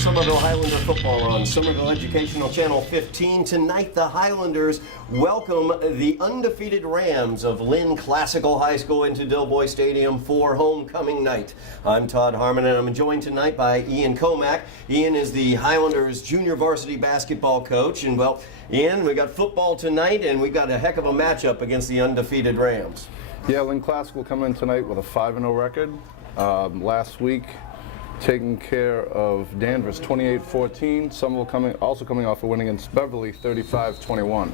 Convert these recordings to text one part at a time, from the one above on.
Somerville Highlander football on Somerville Educational Channel 15. Tonight, the Highlanders welcome the undefeated Rams of Lynn Classical High School into Doughboy Stadium for homecoming night. I'm Todd Harmon, and I'm joined tonight by Ian Comack. Ian is the Highlanders junior varsity basketball coach. And, well, Ian, we got football tonight, and we got a heck of a matchup against the undefeated Rams. Yeah, Lynn Classical come in tonight with a 5-0 record. Last week, taking care of Danvers 28-14. Somerville also coming off a win against Beverly 35-21.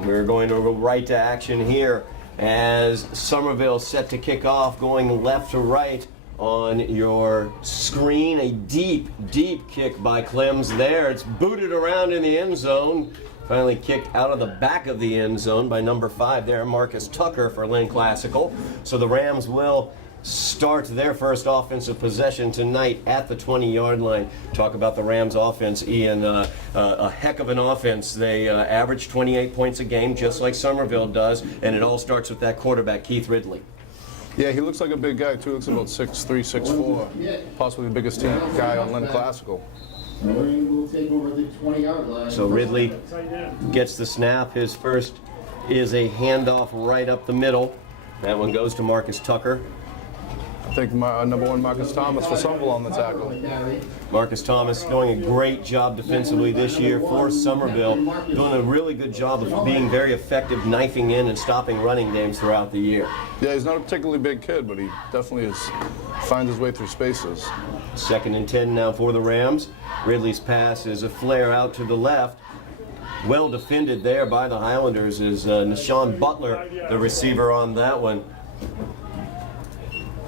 We're going to go right to action here as Somerville set to kick off, going left to right on your screen. A deep, deep kick by Clems there. It's booted around in the end zone. Finally kicked out of the back of the end zone by number 5 there, Marcus Tucker for Lynn Classical. So the Rams will start their first offensive possession tonight at the 20-yard line. Talk about the Rams offense, Ian. A heck of an offense. They average 28 points a game, just like Somerville does, and it all starts with that quarterback, Keith Ridley. Yeah, he looks like a big guy, too. Looks about 6'3", 6'4", possibly the biggest guy on Lynn Classical. Will take over the 20-yard line. So Ridley gets the snap. His first is a handoff right up the middle. That one goes to Marcus Tucker. I think number 1, Marcus Thomas for Somerville on the tackle. Marcus Thomas doing a great job defensively this year for Somerville, doing a really good job of being very effective knifing in and stopping running games throughout the year. Yeah, he's not a particularly big kid, but he definitely finds his way through spaces. 2nd and 10 now for the Rams. Ridley's pass is a flare out to the left. Well defended there by the Highlanders is Nishan Butler, the receiver on that one.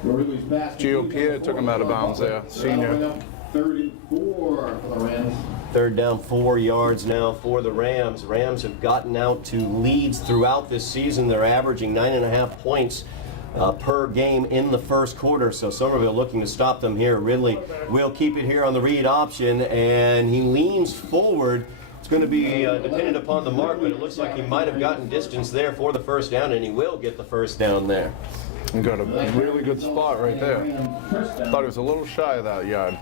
Gio Pierre took him out of bounds there, senior. 3rd and 4 for the Rams. 3rd down, 4 yards now for the Rams. Rams have gotten out to leads throughout this season. They're averaging 9.5 points per game in the first quarter. So Somerville looking to stop them here. Ridley will keep it here on the read option, and he leans forward. It's going to be dependent upon the mark, but it looks like he might have gotten distance there for the first down, and he will get the first down there. He got a really good spot right there. Thought he was a little shy of that yard.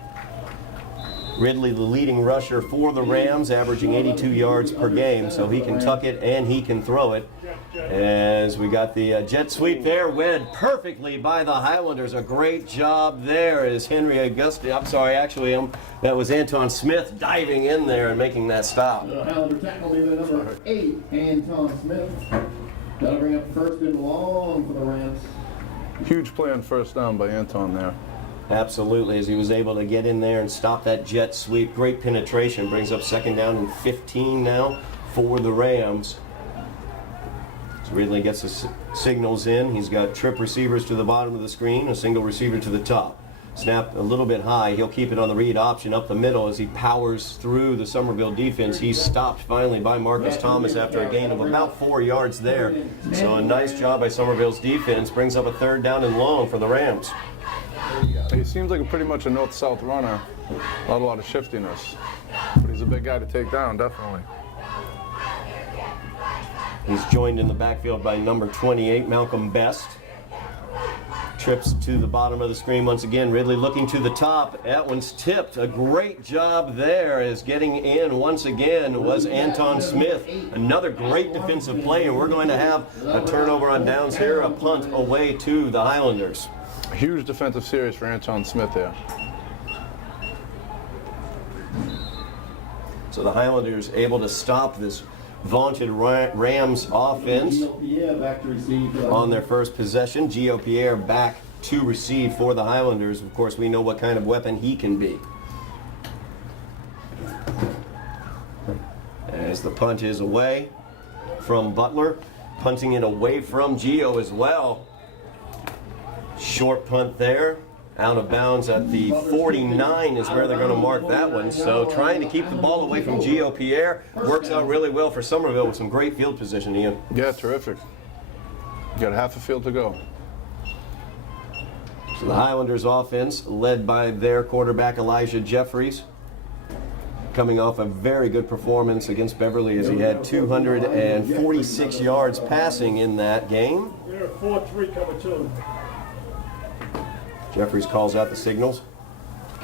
Ridley, the leading rusher for the Rams, averaging 82 yards per game, so he can tuck it and he can throw it. As we got the jet sweep there, read perfectly by the Highlanders. A great job there as Henry Auguste, that was Anton Smith diving in there and making that stop. The Highlander tackle will be the number 8, Anton Smith. That'll bring up 1st and long for the Rams. Huge play on first down by Anton there. Absolutely, as he was able to get in there and stop that jet sweep. Great penetration, brings up 2nd down and 15 now for the Rams. So Ridley gets the signals in. He's got trip receivers to the bottom of the screen, a single receiver to the top. Snap a little bit high. He'll keep it on the read option up the middle as he powers through the Somerville defense. He's stopped finally by Marcus Thomas after a gain of about 4 yards there. So a nice job by Somerville's defense. Brings up a 3rd down and long for the Rams. He seems like pretty much a north-south runner. Not a lot of shiftiness. But he's a big guy to take down, definitely. He's joined in the backfield by number 28, Malcolm Best. Trips to the bottom of the screen once again. Ridley looking to the top. That one's tipped. A great job there as getting in once again was Anton Smith. Another great defensive play, and we're going to have a turnover on downs here, a punt away to the Highlanders. A huge defensive series for Anton Smith there. So the Highlanders able to stop this vaunted Rams offense on their first possession. Gio Pierre back to receive for the Highlanders. Of course, we know what kind of weapon he can be. As the punt is away from Butler, punting it away from Gio as well. Short punt there. Out of bounds at the 49 is where they're going to mark that one. So trying to keep the ball away from Gio Pierre works out really well for Somerville with some great field position, Ian. Yeah, terrific. You got half a field to go. So the Highlanders offense led by their quarterback Elijah Jeffries, coming off a very good performance against Beverly as he had 246 yards passing in that game. They're 4-3 cover 2. Jeffries calls out the signals.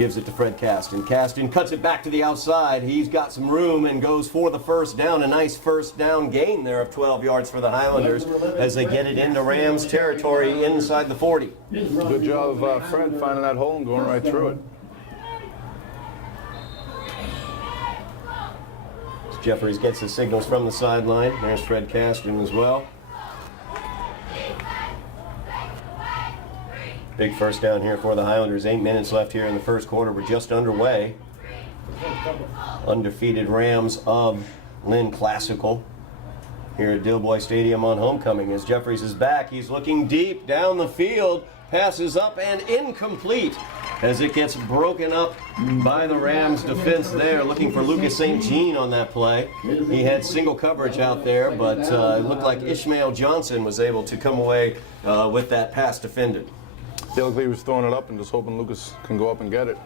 Gives it to Fred Caston. Caston cuts it back to the outside. He's got some room and goes for the first down. A nice first down gain there of 12 yards for the Highlanders as they get it into Rams territory inside the 40. Good job of Fred finding that hole and going right through it. Jeffries gets his signals from the sideline. There's Fred Caston as well. Big first down here for the Highlanders. 8 minutes left here in the first quarter. We're just underway. Undefeated Rams of Lynn Classical here at Dilboy Stadium on homecoming. As Jeffries is back, he's looking deep down the field. Passes up and incomplete as it gets broken up by the Rams defense there, looking for Lucas St. Jean on that play. He had single coverage out there, but it looked like Ishmael Johnson was able to come away with that pass defended. He looked like he was throwing it up and just hoping Lucas can go up and get it.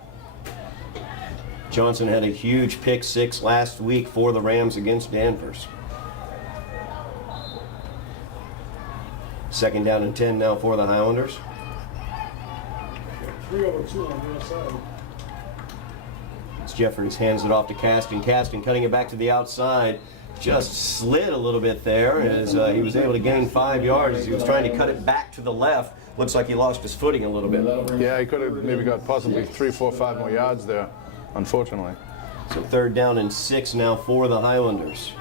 Johnson had a huge pick six last week for the Rams against Danvers. Second down and 10 now for the Highlanders. 3 over 2 on the other side. As Jeffries hands it off to Caston. Caston cutting it back to the outside. Just slid a little bit there as he was able to gain 5 yards as he was trying to cut it back to the left. Looks like he lost his footing a little bit. Yeah, he could have maybe got possibly 3, 4, 5 more yards there, unfortunately. So third down and 6 now for the Highlanders.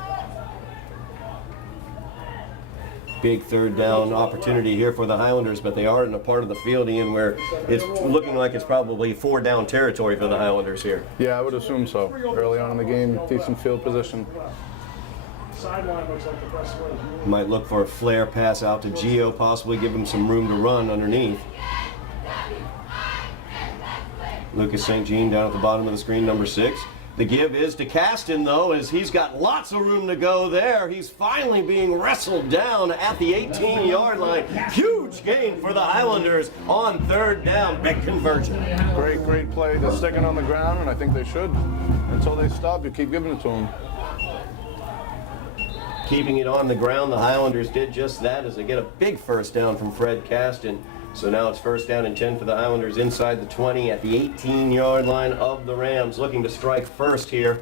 Big third down opportunity here for the Highlanders, but they are in a part of the field, Ian, where it's looking like it's probably 4 down territory for the Highlanders here. Yeah, I would assume so. Early on in the game, decent field position. Sideline looks like the best way. Might look for a flare pass out to Gio, possibly give him some room to run underneath. Lucas St. Jean down at the bottom of the screen, number 6. The give is to Caston, though, as he's got lots of room to go there. He's finally being wrestled down at the 18-yard line. Huge gain for the Highlanders on third down. Big conversion. Great play. They're sticking on the ground, and I think they should. Until they stop, you keep giving it to them. Keeping it on the ground, the Highlanders did just that as they get a big first down from Fred Caston. So now it's first down and 10 for the Highlanders inside the 20 at the 18-yard line of the Rams, looking to strike first here.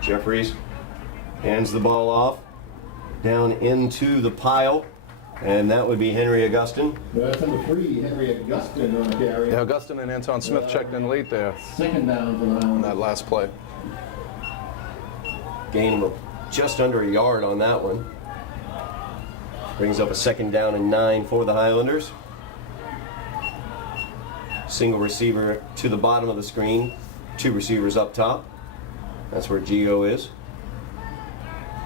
Jeffries hands the ball off down into the pile, and that would be Henry Augustin. That's number 3, Henry Augustin on the carry. Yeah, Augustin and Anton Smith checked in late there Second down for the on Highlanders. that last play. Gain of just under a yard on that one. Brings up a second down and 9 for the Highlanders. Single receiver to the bottom of the screen. 2 receivers up top. That's where Gio is.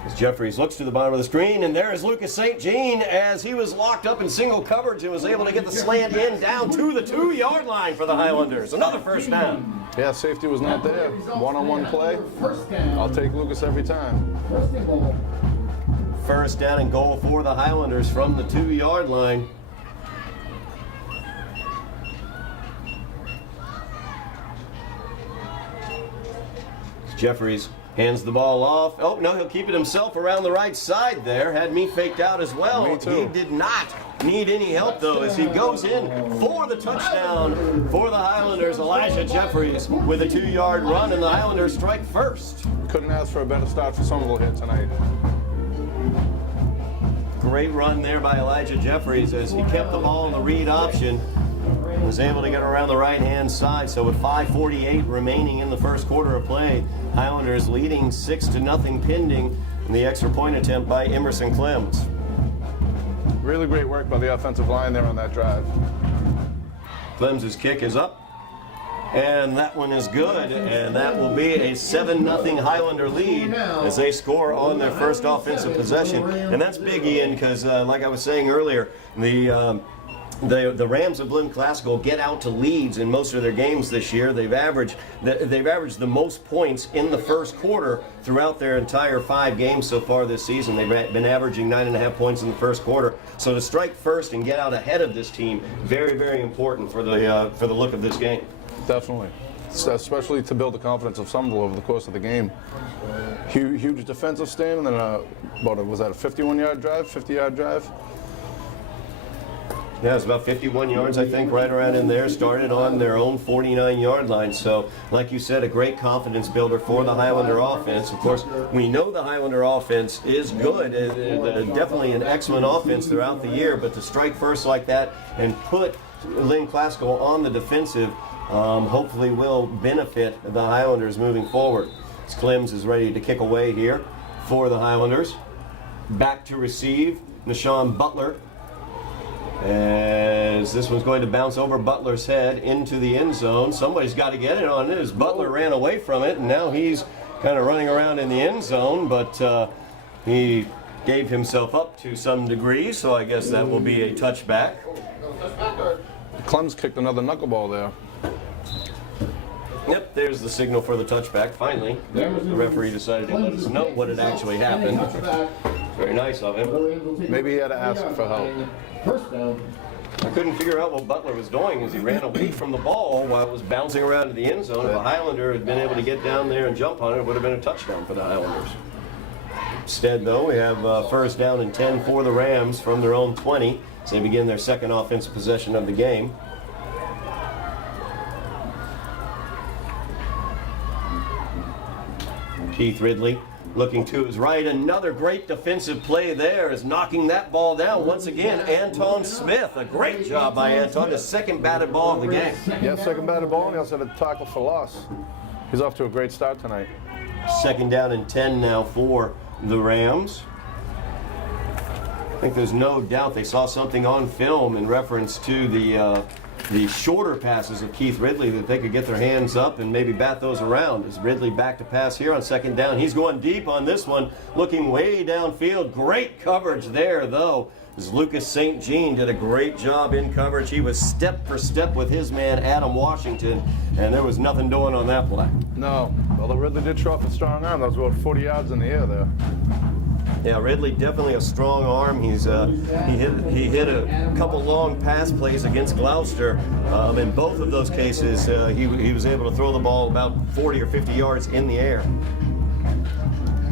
As Jeffries looks to the bottom of the screen, and there is Lucas St. Jean as he was locked up in single coverage and was able to get the slant in down to the 2-yard line for the Highlanders. Another first down. Yeah, safety was not there. One-on-one play. First down. I'll take Lucas every time. First and goal. First down and goal for the Highlanders from the 2-yard line. Jeffries hands the ball off. Oh, no, he'll keep it himself around the right side there. Had me faked out as well. Me too. He did not need any help, though, as he goes in for the touchdown for the Highlanders. Elijah Jeffries with a 2-yard run, and the Highlanders strike first. Couldn't ask for a better start for Somerville here tonight. Great run there by Elijah Jeffries as he kept the ball in the read option. Was able to get around the right-hand side. So with 5:48 remaining in the first quarter of play, Highlanders leading 6-0 pending in the extra point attempt by Emerson Clems. Really great work by the offensive line there on that drive. Clems's kick is up, and that one is good, and that will be a 7-0 Highlander lead as they score on their first offensive possession. And that's big, Ian, because like I was saying earlier, the Rams of Lynn Classical get out to leads in most of their games this year. They've averaged the most points in the first quarter throughout their entire 5 games so far this season. They've been averaging 9.5 points in the first quarter. So to strike first and get out ahead of this team, very, very important for the look of this game. Definitely. Especially to build the confidence of Somerville over the course of the game. Huge defensive stand, and then was that a 51-yard drive, 50-yard drive? Yeah, it's about 51 yards, I think, right around in there. Started on their own 49-yard line. So, like you said, a great confidence builder for the Highlander offense. Of course, we know the Highlander offense is good. Definitely an excellent offense throughout the year. But to strike first like that and put Lynn Classical on the defensive hopefully will benefit the Highlanders moving forward. Clems is ready to kick away here for the Highlanders. Back to receive, Nashawn Butler. As this one's going to bounce over Butler's head into the end zone. Somebody's got to get it on this. Butler ran away from it, and now he's kind of running around in the end zone, but he gave himself up to some degree, so I guess that will be a touchback. Clems kicked another knuckleball there. Yep, there's the signal for the touchback. Finally, the referee decided to let us know what had actually happened. Very nice of him. Maybe he had to ask for help. First down. I couldn't figure out what Butler was doing as he ran away from the ball while it was bouncing around to the end zone. If a Highlander had been able to get down there and jump on it, it would have been a touchdown for the Highlanders. Instead, though, we have first down and 10 for the Rams from their own 20 as they begin their second offensive possession of the game. Keith Ridley looking to his right. Another great defensive play there is knocking that ball down. Once again, Anton Smith. A great job by Anton. The second batted ball of the game. Yeah, second batted ball, and he also had a tackle for loss. He's off to a great start tonight. Second down and 10 now for the Rams. I think there's no doubt they saw something on film in reference to the shorter passes of Keith Ridley that they could get their hands up and maybe bat those around. As Ridley back to pass here on second down. He's going deep on this one, looking way downfield. Great coverage there, though, as Lucas St. Jean did a great job in coverage. He was step for step with his man, Adam Washington, and there was nothing doing on that play. No, although Ridley did show off a strong arm. That was about 40 yards in the air there. Yeah, Ridley definitely a strong arm. He hit a couple long pass plays against Gloucester. In both of those cases, he was able to throw the ball about 40 or 50 yards in the air.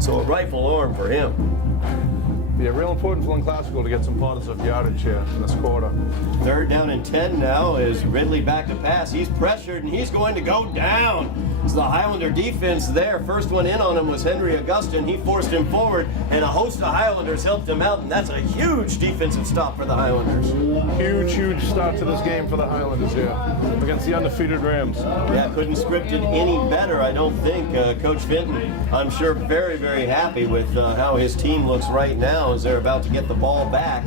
So a rifle arm for him. Yeah, real important for Lynn Classical to get some positive yardage here in this quarter. Third down and 10 now as Ridley back to pass. He's pressured and he's going to go down. It's the Highlander defense there. First one in on him was Henry Augustin. He forced him forward and a host of Highlanders helped him out, and that's a huge defensive stop for the Highlanders. Huge start to this game for the Highlanders here against the undefeated Rams. Yeah, couldn't script it any better, I don't think. Coach Fenton, I'm sure, very happy with how his team looks right now as they're about to get the ball back.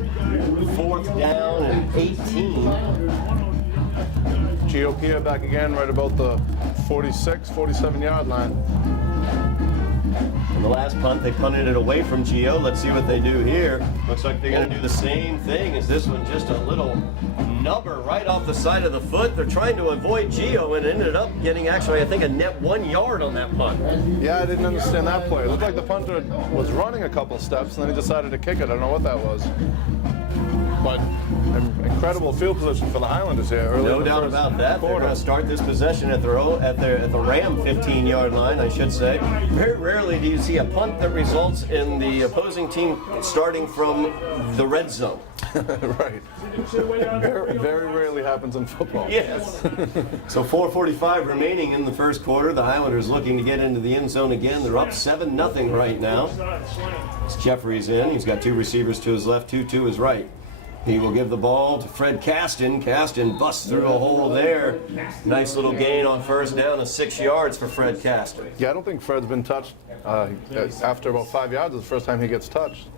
Fourth down and 18. Gio back again right about the 47-yard line. And the last punt, they punted it away from Gio. Let's see what they do here. Looks like they're going to do the same thing as this one, just a little nubber right off the side of the foot. They're trying to avoid Gio and ended up getting actually, I think, a net 1 yard on that punt. Yeah, I didn't understand that play. It looked like the punter was running a couple steps and then he decided to kick it. I don't know what that was. But incredible field position for the Highlanders here. No doubt about that. They're going to start this possession at the Ram 15-yard line, I should say. Very rarely do you see a punt that results in the opposing team starting from the red zone. Right. Very rarely happens in football. Yes. So 4:45 remaining in the first quarter. The Highlanders looking to get into the end zone again. They're up 7-0 right now. As Jeffrey's in. He's got two receivers to his left, two to his right. He will give the ball to Fred Caston. Caston busts through a hole there. Nice little gain on first down of 6 yards for Fred Caston. Yeah, I don't think Fred's been touched. After about 5 yards is the first time he gets touched.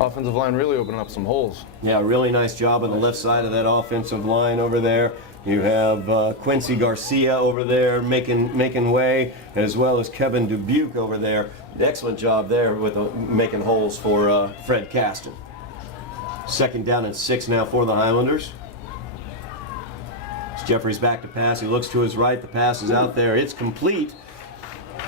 Offensive line really opening up some holes. Yeah, really nice job on the left side of that offensive line over there. You have Quincy Garcia over there making way, as well as Kevin Dubuque over there. Excellent job there with making holes for Fred Caston. Second down and 6 now for the Highlanders. As Jeffrey's back to pass. He looks to his right. The pass is out there. It's complete.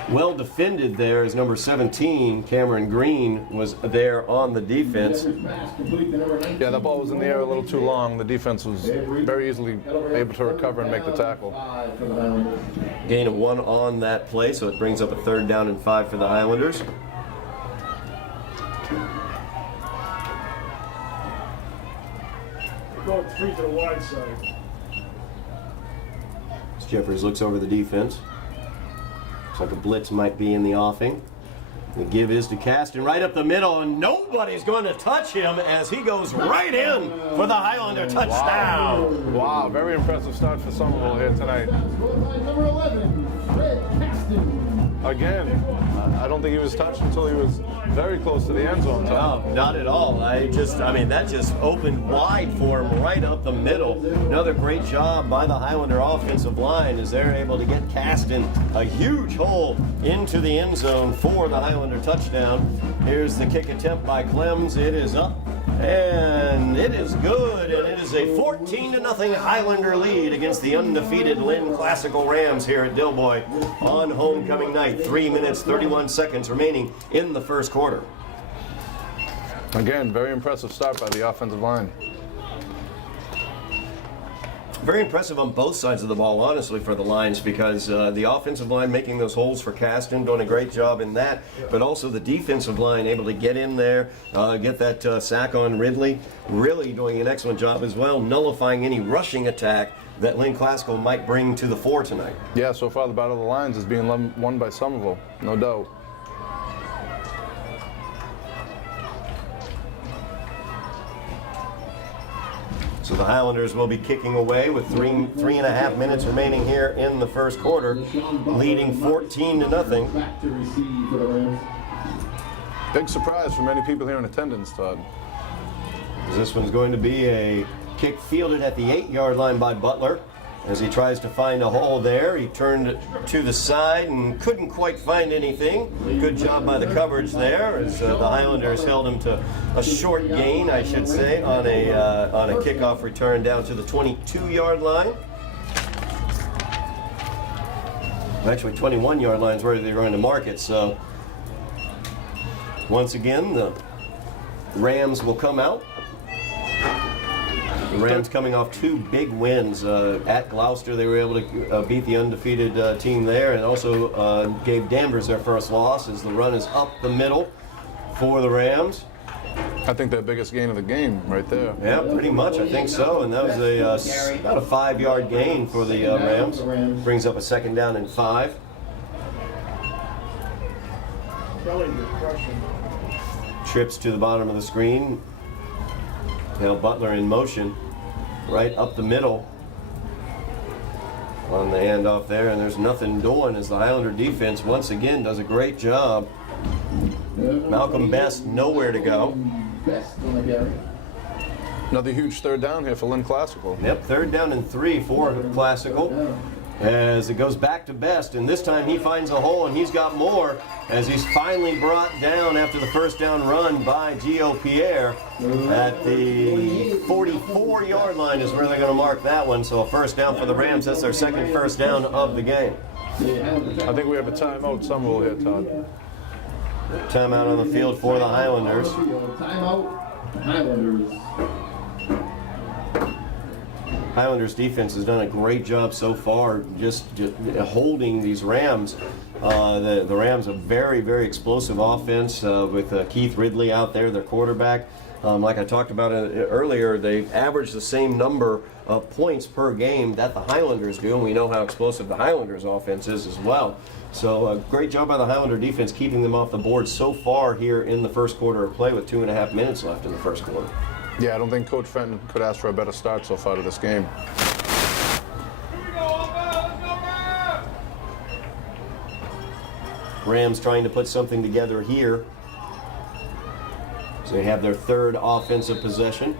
Well defended there as number 17, Cameron Green, was there on the defense. Yeah, that ball was in the air a little too long. The defense was very easily able to recover and make the tackle. Gain of 1 on that play, so it brings up a third down and 5 for the Highlanders. going 3 to the wide side. As Jeffers looks over the defense. Looks like a blitz might be in the offing. The give is to Caston right up the middle, and nobody's going to touch him as he goes right in for the Highlander touchdown. Wow, very impressive start for Somerville here tonight. Scored by number 11, Fred Caston. Again, I don't think he was touched until he was very close to the end zone. No, not at all. I mean, that just opened wide for him right up the middle. Another great job by the Highlander offensive line as they're able to get Caston a huge hole into the end zone for the Highlander touchdown. Here's the kick attempt by Clems. It is up. And it is good, and it is a 14-0 Highlander lead against the undefeated Lynn Classical Rams here at Dilboy on homecoming night. 3 minutes, 31 seconds remaining in the first quarter. Again, very impressive start by the offensive line. Very impressive on both sides of the ball, honestly, for the Lions, because the offensive line making those holes for Caston, doing a great job in that, but also the defensive line able to get in there, get that sack on Ridley, really doing an excellent job as well, nullifying any rushing attack that Lynn Classical might bring to the fore tonight. Yeah, so far the Battle of the Lions is being won by Somerville, no doubt. So the Highlanders will be kicking away with three and a half minutes remaining here in the first quarter, leading 14-0. Back to receive for the Rams. Big surprise for many people here in attendance, Todd. This one's going to be a kick fielded at the 8-yard line by Butler. As he tries to find a hole there, he turned to the side and couldn't quite find anything. Good job by the coverage there, as the Highlanders held him to a short gain, I should say, on a kickoff return down to the 22-yard line. Actually, 21-yard line is where they're going to mark it. So once again, the Rams will come out. The Rams coming off 2 big wins at Gloucester. They were able to beat the undefeated team there, and also gave Danvers their first loss as the run is up the middle for the Rams. I think their biggest gain of the game right there. Yeah, pretty much. I think so. And that was about a 5-yard gain for the Rams. Brings up a 2nd down and 5. Probably good question. Trips to the bottom of the screen. Now Butler in motion, right up the middle on the handoff there, and there's nothing doing as the Highlander defense once again does a great job. Malcolm Best nowhere to go. Best on the carry. Another huge 3rd down here for Lynn Classical. Yep, 3rd down and 3 for Classical. As it goes back to Best, and this time he finds a hole, and he's got more as he's finally brought down after the first down run by Gio Pierre at the 44-yard line is where they're going to mark that one. So a first down for the Rams. That's their 2nd first down of the game. I think we have a timeout Somerville here, Todd. Timeout on the field for the Highlanders. Timeout, Highlanders. Highlanders defense has done a great job so far just holding these Rams. The Rams a very, very explosive offense with Keith Ridley out there, their quarterback. Like I talked about earlier, they average the same number of points per game that the Highlanders do, and we know how explosive the Highlanders offense is as well. So a great job by the Highlander defense keeping them off the board so far here in the first quarter of play with 2.5 minutes left in the first quarter. Yeah, I don't think Coach Fenton could ask for a better start so far to this game. Rams trying to put something together here. So they have their 3rd offensive possession.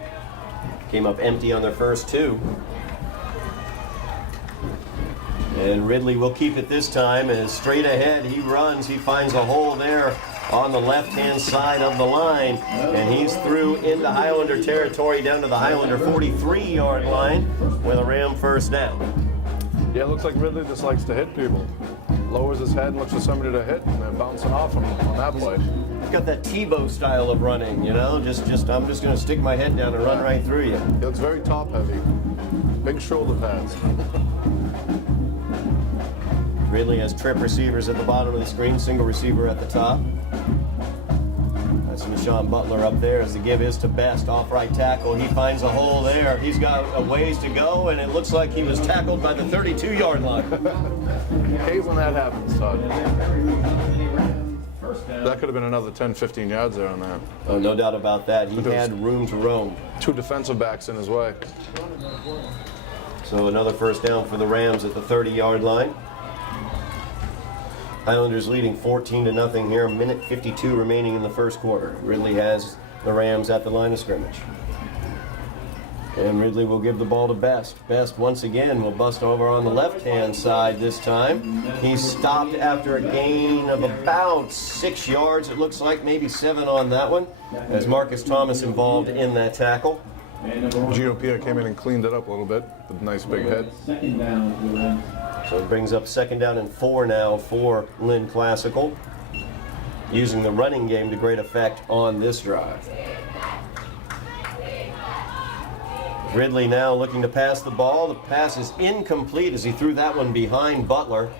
Came up empty on their first 2. And Ridley will keep it this time as straight ahead he runs. He finds a hole there on the left-hand side of the line, and he's through into Highlander territory down to the Highlander 43-yard line with a Ram first down. Yeah, it looks like Ridley just likes to hit people. Lowers his head and looks for somebody to hit, and they're bouncing off him on that play. He's got that Tebow style of running, you know, I'm just going to stick my head down and run right through you. He looks very top-heavy. Big shoulder pads. Ridley has trip receivers at the bottom of the screen, single receiver at the top. That's Michon Butler up there as the give is to Best. Off right tackle. He finds a hole there. He's got a ways to go, and it looks like he was tackled by the 32-yard line. Hate when that happens, Todd. First down. That could have been another 10, 15 yards there on that. Oh, no doubt about that. He had room to roam. 2 defensive backs in his way. So another first down for the Rams at the 30-yard line. Highlanders leading 14-0 here. A minute 52 remaining in the first quarter. Ridley has the Rams at the line of scrimmage. And Ridley will give the ball to Best. Best once again will bust over on the left-hand side this time. He's stopped after a gain of about 6 yards. It looks like maybe 7 on that one, as Marcus Thomas involved in that tackle. Gio Pierre came in and cleaned it up a little bit with a nice big hit. Second down for the Rams. So it brings up 2nd down and 4 now for Lynn Classical, using the running game to great effect on this drive. Ridley now looking to pass the ball. The pass is incomplete as he threw that one behind Butler.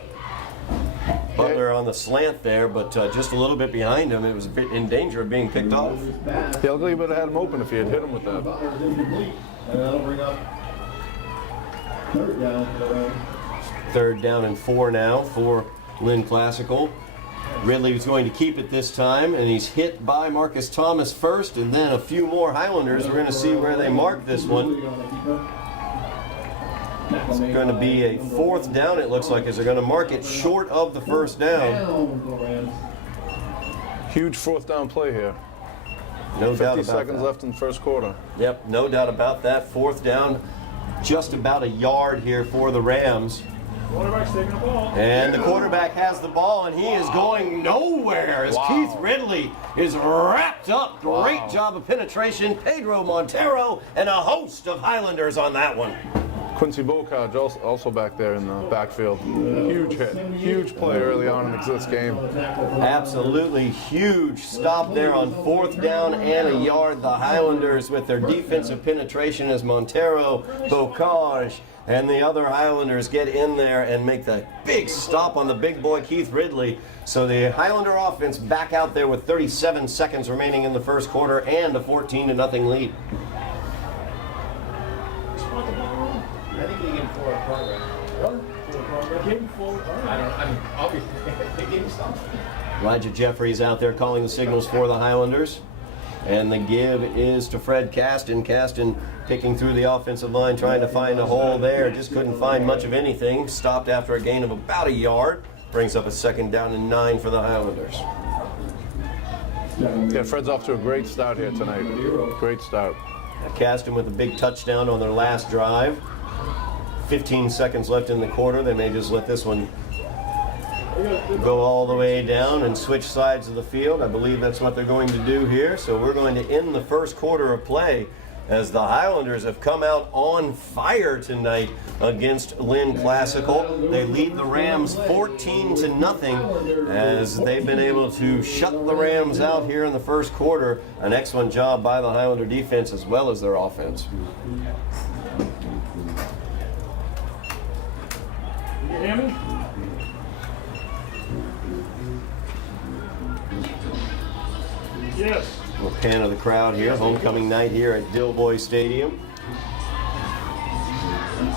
Butler on the slant there, but just a little bit behind him. It was a bit in danger of being picked off. Yeah, look, he would have had him open if he had hit him with that. Butler's incomplete. And that'll bring up third down for the Rams. 3rd down and 4 now for Lynn Classical. Ridley was going to keep it this time, and he's hit by Marcus Thomas first, and then a few more Highlanders. We're going to see where they mark this one. It's going to be a 4th down, it looks like, as they're going to mark it short of the first down. Huge 4th down play here. No doubt 50 about seconds that. left in the first quarter. Yep, no doubt about that. 4th down, just about a yard here for the Rams. Quarterback's taking the ball. And the quarterback has the ball, and he is going nowhere as Keith Ridley is wrapped up. Great job of penetration. Pedro Montero and a host of Highlanders on that one. Quincy Bocage also back there in the backfield. Huge hit. Huge play early on in this game. Absolutely huge stop there on 4th down and a yard. The Highlanders with their defensive penetration as Montero, Bocage, and the other Highlanders get in there and make the big stop on the big boy Keith Ridley. So the Highlander offense back out there with 37 seconds remaining in the first quarter and a 14-0 lead. I think they gave him 4 progress. They gave him 4. I mean, obviously, they gave him stuff. Elijah Jeffries out there calling the signals for the Highlanders. And the give is to Fred Caston. Caston picking through the offensive line, trying to find a hole there. Just couldn't find much of anything. Stopped after a gain of about a yard. Brings up a 2nd down and 9 for the Highlanders. Yeah, Fred's off to a great start here tonight. Great start. Caston with a big touchdown on their last drive. 15 seconds left in the quarter. They may just let this one go all the way down and switch sides of the field. I believe that's what they're going to do here. So we're going to end the first quarter of play as the Highlanders have come out on fire tonight against Lynn Classical. They lead the Rams 14-0 as they've been able to shut the Rams out here in the first quarter. An excellent job by the Highlander defense as well as their offense. You hear me? Yes. We'll pan of the crowd here. Homecoming night here at Dilboy Stadium.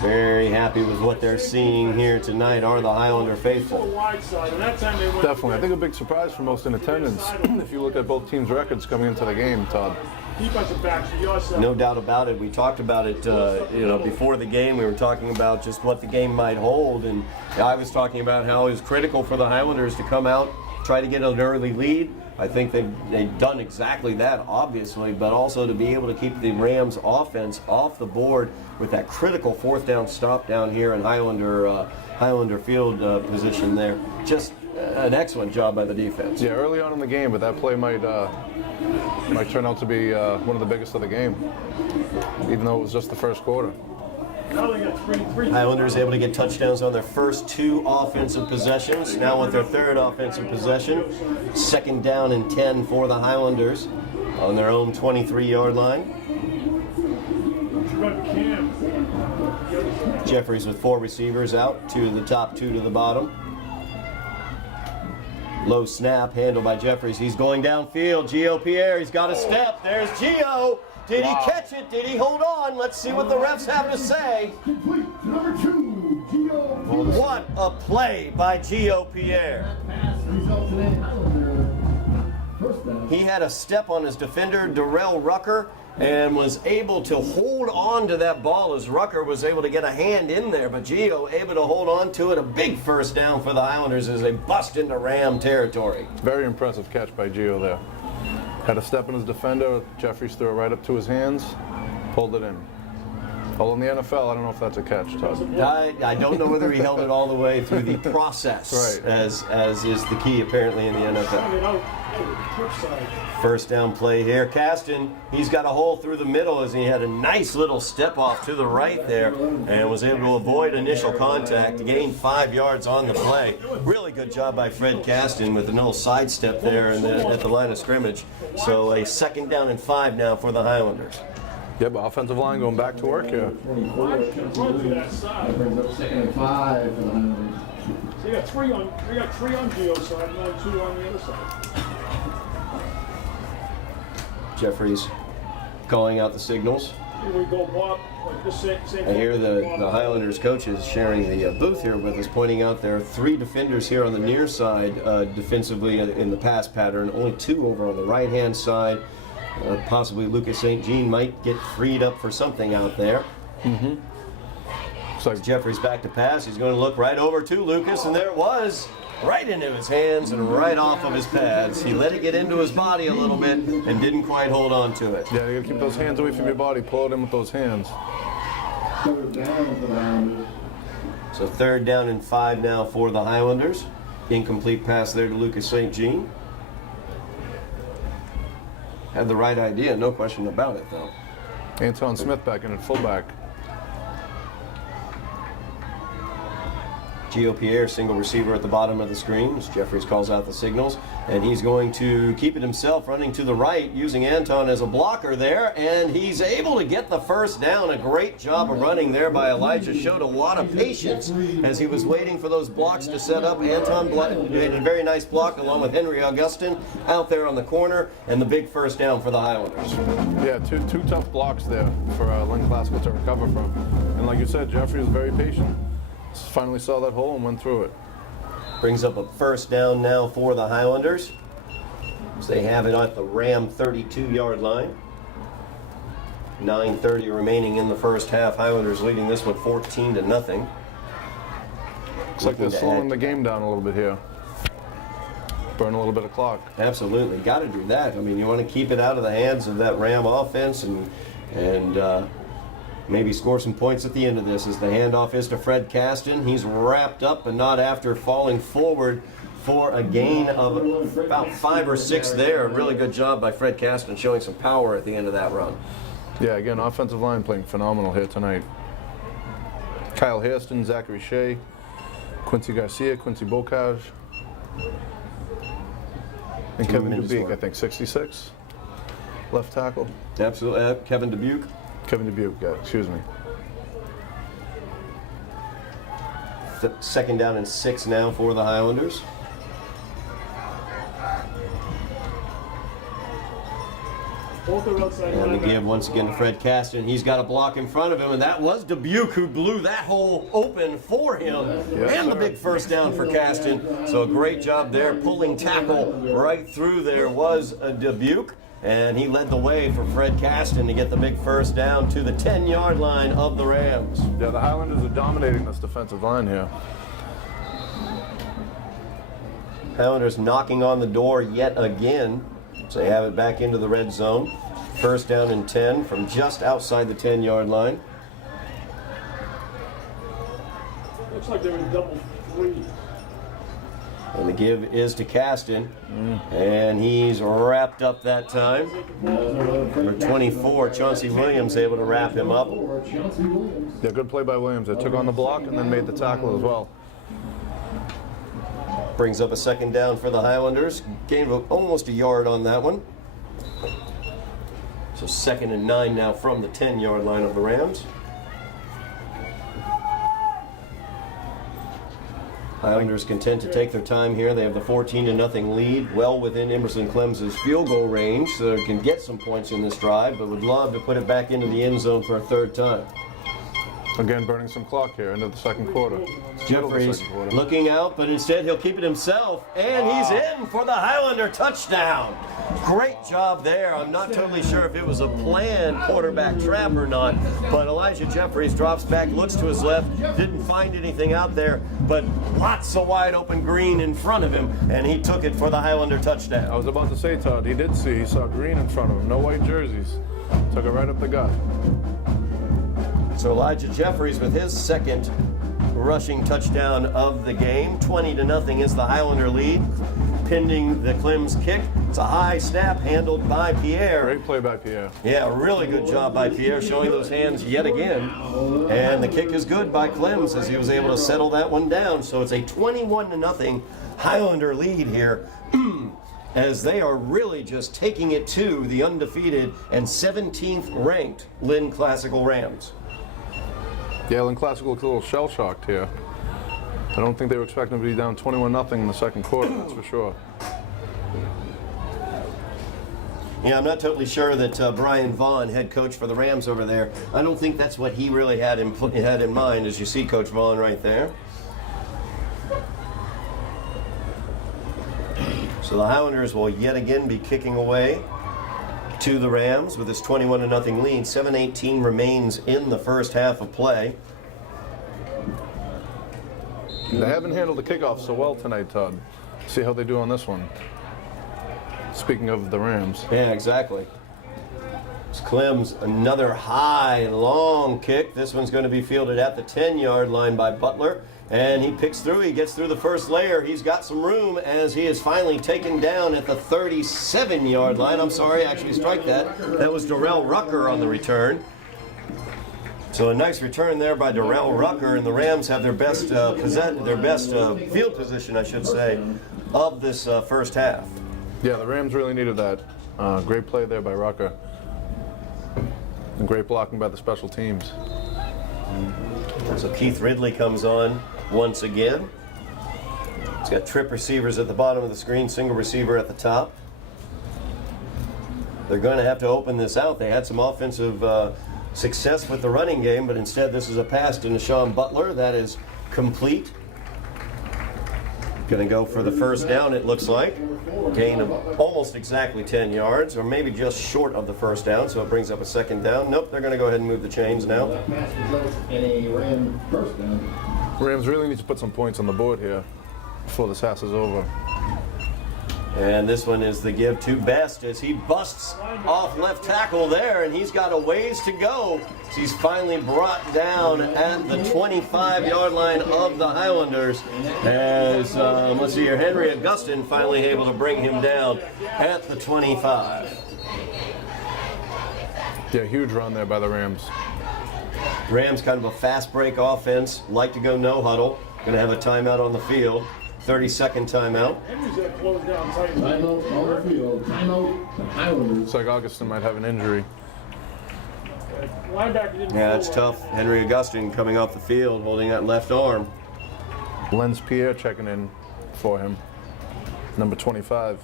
Very happy with what they're seeing here tonight are the Highlander The faithful. wide side, and that time they went. Definitely. I think a big surprise for most in attendance if you look at both teams' records coming into the game, Todd. Defensive backs to your side. No doubt about it. We talked about it, before the game. We were talking about just what the game might hold, and I was talking about how it was critical for the Highlanders to come out, try to get an early lead. I think they've done exactly that, obviously, but also to be able to keep the Rams offense off the board with that critical 4th down stop down here in Highlander field position there. Just an excellent job by the defense. Yeah, early on in the game, but that play might turn out to be one of the biggest of the game, even though it was just the first quarter. Now they got three. Highlanders able to get touchdowns on their first 2 offensive possessions. Now with their 3rd offensive possession. 2nd down and 10 for the Highlanders on their own 23-yard line. Jeffries with 4 receivers out, 2 to the top, 2 to the bottom. Low snap handled by Jeffries. He's going downfield. Gio Pierre, he's got a step. There's Gio. Did he catch it? Did he hold on? Let's see what the refs have to say. Complete. Number 2, Gio. What a play by Gio Pierre. Pass results in a Highlander first down. He had a step on his defender, Darrell Rucker, and was able to hold on to that ball as Rucker was able to get a hand in there, but Gio able to hold on to it. A big first down for the Highlanders as they bust into Ram territory. Very impressive catch by Gio there. Had a step in his defender. Jeffries threw it right up to his hands, pulled it in. Well, in the NFL, I don't know if that's a catch, Todd. I don't know whether he held it all the way through the process, Right. as is the key apparently in the NFL. I mean, out the flip side. First down play here. Caston, he's got a hole through the middle as he had a nice little step off to the right there and was able to avoid initial contact, gain 5 yards on the play. Really good job by Fred Caston with a little sidestep there at the line of scrimmage. So a 2nd down and 5 now for the Highlanders. Yeah, but offensive line going back to work here. 24, Run Chelsea to that Williams. side. That brings up 2nd and 5 for the Highlanders. So you got three on Gio's side and then 2 on the other side. Jeffries calling out the signals. Here we go, Bob. Like this same I hear the Highlanders coaches sharing the booth here with us, pointing out there are 3 defenders here on the near side defensively in the pass pattern, only 2 over on the right-hand side. Possibly Lucas St. Jean might get freed up for something out there. So Jeffries back to pass. He's going to look right over to Lucas, and there it was. Right into his hands and right off of his pads. He let it get into his body a little bit and didn't quite hold on to it. yeah, you gotta keep those hands away from your body. Pull it in with those hands. 3rd down for the Highlanders. So 3rd down and 5 now for the Highlanders. Incomplete pass there to Lucas St. Jean. Had the right idea, no question about it, though. Anton Smith back in at fullback. Gio Pierre, single receiver at the bottom of the screen as Jeffries calls out the signals. And he's going to keep it himself, running to the right, using Anton as a blocker there. And he's able to get the first down. A great job of running there by Elijah. Showed a lot of patience as he was waiting for those blocks to set up. Anton did a very nice block along with Henry Augustin out there on the corner. And the big first down for the Highlanders. Yeah, two tough blocks there for Lynn Glasgow to recover from. And like you said, Jeffrey was very patient. Finally saw that hole and went through it. Brings up a first down now for the Highlanders. So they have it at the Ram 32-yard line. 9:30 remaining in the first half. Highlanders leading this one 14-0. Looks like they're slowing the game down a little bit here. Burn a little bit of clock. Absolutely, got to do that. I mean, you want to keep it out of the hands of that Ram offense and maybe score some points at the end of this as the handoff is to Fred Caston. He's wrapped up, but not after falling forward for a gain of about 5 or 6 there. Really good job by Fred Caston showing some power at the end of that run. Yeah, again, offensive line playing phenomenal here tonight. Kyle Hairston, Zachary Shea, Quincy Garcia, Quincy Bocage, and Kevin Tremendous Dubique, work. I think 66, left tackle. Absolutely. Kevin Dubuque. Kevin Dubuque, yeah, excuse me. 2nd down and 6 now for the Highlanders. Both are outside And the linebacker. give once again to Fred Caston. He's got a block in front of him, and that was Dubuque who blew that hole open for him. Yes, And the sir. big first down for Caston. So a great job there, pulling tackle right through there was Dubuque. And he led the way for Fred Caston to get the big first down to the 10-yard line of the Rams. Yeah, the Highlanders are dominating this defensive line here. Highlanders knocking on the door yet again. So they have it back into the red zone. First down and 10 from just outside the 10-yard line. Looks like they're in double 3. And the give is to Caston. And he's wrapped up that time. Number 24, Chauncey Williams, able to wrap him up. Chelsea Williams. Yeah, good play by Williams. They took on the block and then made the tackle as well. Brings up a 2nd down for the Highlanders. Gain of almost a yard on that one. So 2nd and 9 now from the 10-yard line of the Rams. Highlanders content to take their time here. They have the 14-0 lead, well within Emerson Clem's field goal range, so they can get some points in this drive, but would love to put it back into the end zone for a third time. Again, burning some clock here into the second quarter. Middle of the Jeffries second quarter. looking out, but instead he'll keep it himself, and he's in for the Highlander touchdown. Great job there. I'm not totally sure if it was a planned quarterback trap or not, but Elijah Jeffries drops back, looks to his left, didn't find anything out there, but lots of wide open green in front of him, and he took it for the Highlander I touchdown. was about to say, Todd, he did see. He saw green in front of him. No white jerseys. Took it right up the gut. So Elijah Jeffries with his second rushing touchdown of the game. 20-0 is the Highlander lead, pending the Clem's kick. It's a high snap handled by Pierre. Great play by Pierre. Yeah, really good job by Pierre, showing those hands yet again. And the kick is good by Clem's as he was able to settle that one down. So it's a 21-0 Highlander lead here. As they are really just taking it to the undefeated and 17th ranked Lynn Classical Rams. Yeah, Lynn Classical looked a little shell-shocked here. I don't think they were expecting to be down 21-0 in the second quarter, that's for sure. Yeah, I'm not totally sure that Brian Vaughn, head coach for the Rams over there, I don't think that's what he really had in mind, as you see Coach Vaughn right there. So the Highlanders will yet again be kicking away to the Rams with this 21-0 lead. 7:18 remains in the first half of play. They haven't handled the kickoff so well tonight, Todd. See how they do on this one. Speaking of the Rams. Yeah, exactly. It's Clem's another high, long kick. This one's going to be fielded at the 10-yard line by Butler. And he picks through. He gets through the first layer. He's got some room as he is finally taken down at the 37-yard line. I'm sorry, actually strike that. That was Darrell Rucker on the return. So a nice return there by Darrell Rucker, and the Rams have their best field position, I should say, of this first half. Yeah, the Rams really needed that. Great play there by Rucker. And great blocking by the special teams. So Keith Ridley comes on once again. He's got trip receivers at the bottom of the screen, single receiver at the top. They're going to have to open this out. They had some offensive success with the running game, but instead this is a pass to Nashawn Butler. That is complete. Going to go for the first down, it looks like. Gain of almost exactly 10 yards, or maybe just short of the first down, so it brings up a second down. Nope, they're going to go ahead and move the chains now. That pass results in a Ram first down. Rams really need to put some points on the board here before this half is over. And this one is the give to Best as he busts off left tackle there, and he's got a ways to go. He's finally brought down at the 25-yard line of the Highlanders as, let's see here, Henry Augustin finally able to bring him down at the 25. Yeah, huge run there by the Rams. Rams kind of a fast break offense, like to go no huddle. Going to have a timeout on the field. 30-second timeout. Henry's got closed down tight. Timeout on the field. Timeout, the Highlanders. Looks like Augustin might have an injury. Linebacker didn't Yeah, it's pull tough. Henry Augustin coming off the field, holding that left arm. Lenz Pierre checking in for him. Number 25.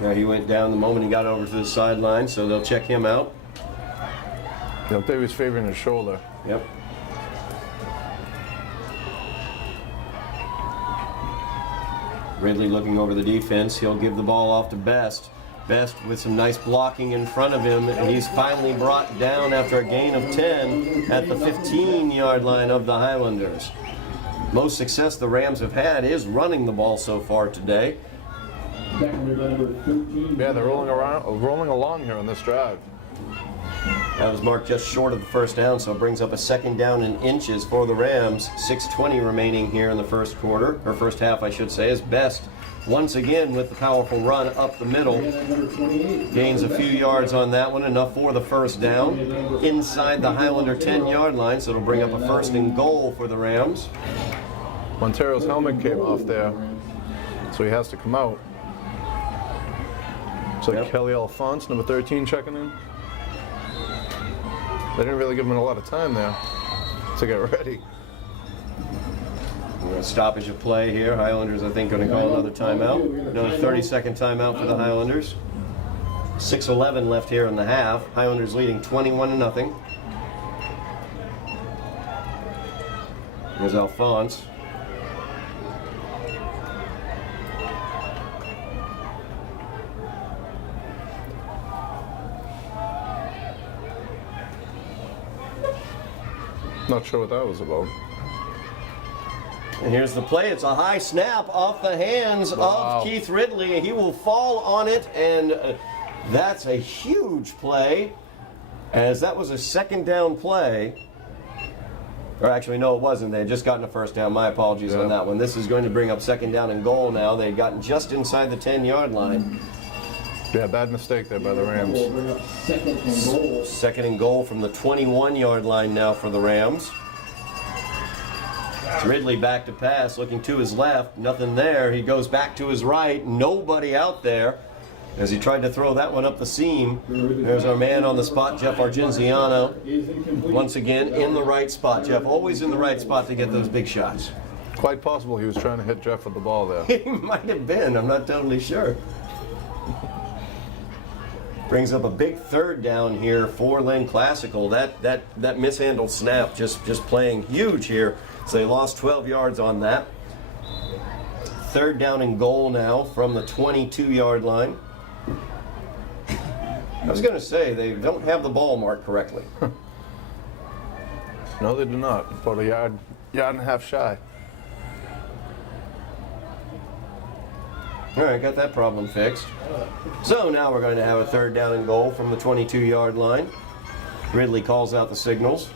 Yeah, he went down the moment he got over to the sideline, so they'll check him out. Yeah, I think he was favoring his shoulder. Yep. Ridley looking over the defense. He'll give the ball off to Best. Best with some nice blocking in front of him, and he's finally brought down after a gain of 10 at the 15-yard line of the Highlanders. Most success the Rams have had is running the ball so far today. Number 13. Yeah, they're rolling along here on this drive. That was marked just short of the first down, so it brings up a second down in inches for the Rams. 6:20 remaining here in the first quarter, or first half, I should say, is Best once again with the powerful run up the middle. Gains a few yards on that one, enough for the first down. Inside the Highlander 10-yard line, so it'll bring up a first and goal for the Rams. Montero's helmet came off there, so he has to come out. So Yep. Kelly Alphonse, number 13, checking in. They didn't really give him a lot of time there to get ready. A stoppage of play here. Highlanders, I think, going to call another timeout. Another 30-second timeout for the Highlanders. 6:11 left here in the half. Highlanders leading 21-0. Here's Alphonse. Not sure what that was about. And here's the play. It's a high snap off the hands of Keith Ridley. He will fall on it, and that's a huge play, as that was a second down play. Or actually, no, it wasn't. They had just gotten a first down. My apologies on that one. This is going to bring up second down and goal now. They'd gotten just inside the 10-yard line. Yeah, bad mistake there by the Rams. Second and goal. Second and goal from the 21-yard line now for the Rams. It's Ridley back to pass, looking to his left. Nothing there. He goes back to his right. Nobody out there as he tried to throw that one up the seam. There's our man on the spot, Jeff Argenziano. Once again, in the right spot. Jeff, always in the right spot to get those big shots. Quite possible he was trying to hit Jeff with the ball there. He might have been. I'm not totally sure. Brings up a big third down here for Lynn Classical. That mishandled snap just playing huge here. So they lost 12 yards on that. Third down and goal now from the 22-yard line. I was going to say, they don't have the ball marked correctly. No, they do not. About a yard and a half shy. All right, got that problem fixed. So now we're going to have a third down and goal from the 22-yard line. Ridley calls out the signals.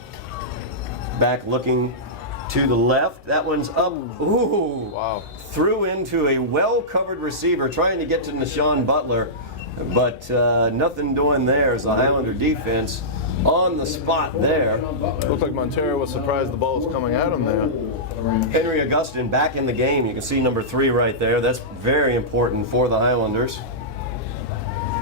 Back looking to the left. That one's up. Ooh, Wow. threw into a well-covered receiver trying to get to Nashawn Butler, but nothing doing there as the Highlander defense on the spot there. Looked like Montero was surprised the ball was coming at him there. Henry Augustin back in the game. You can see number 3 right there. That's very important for the Highlanders.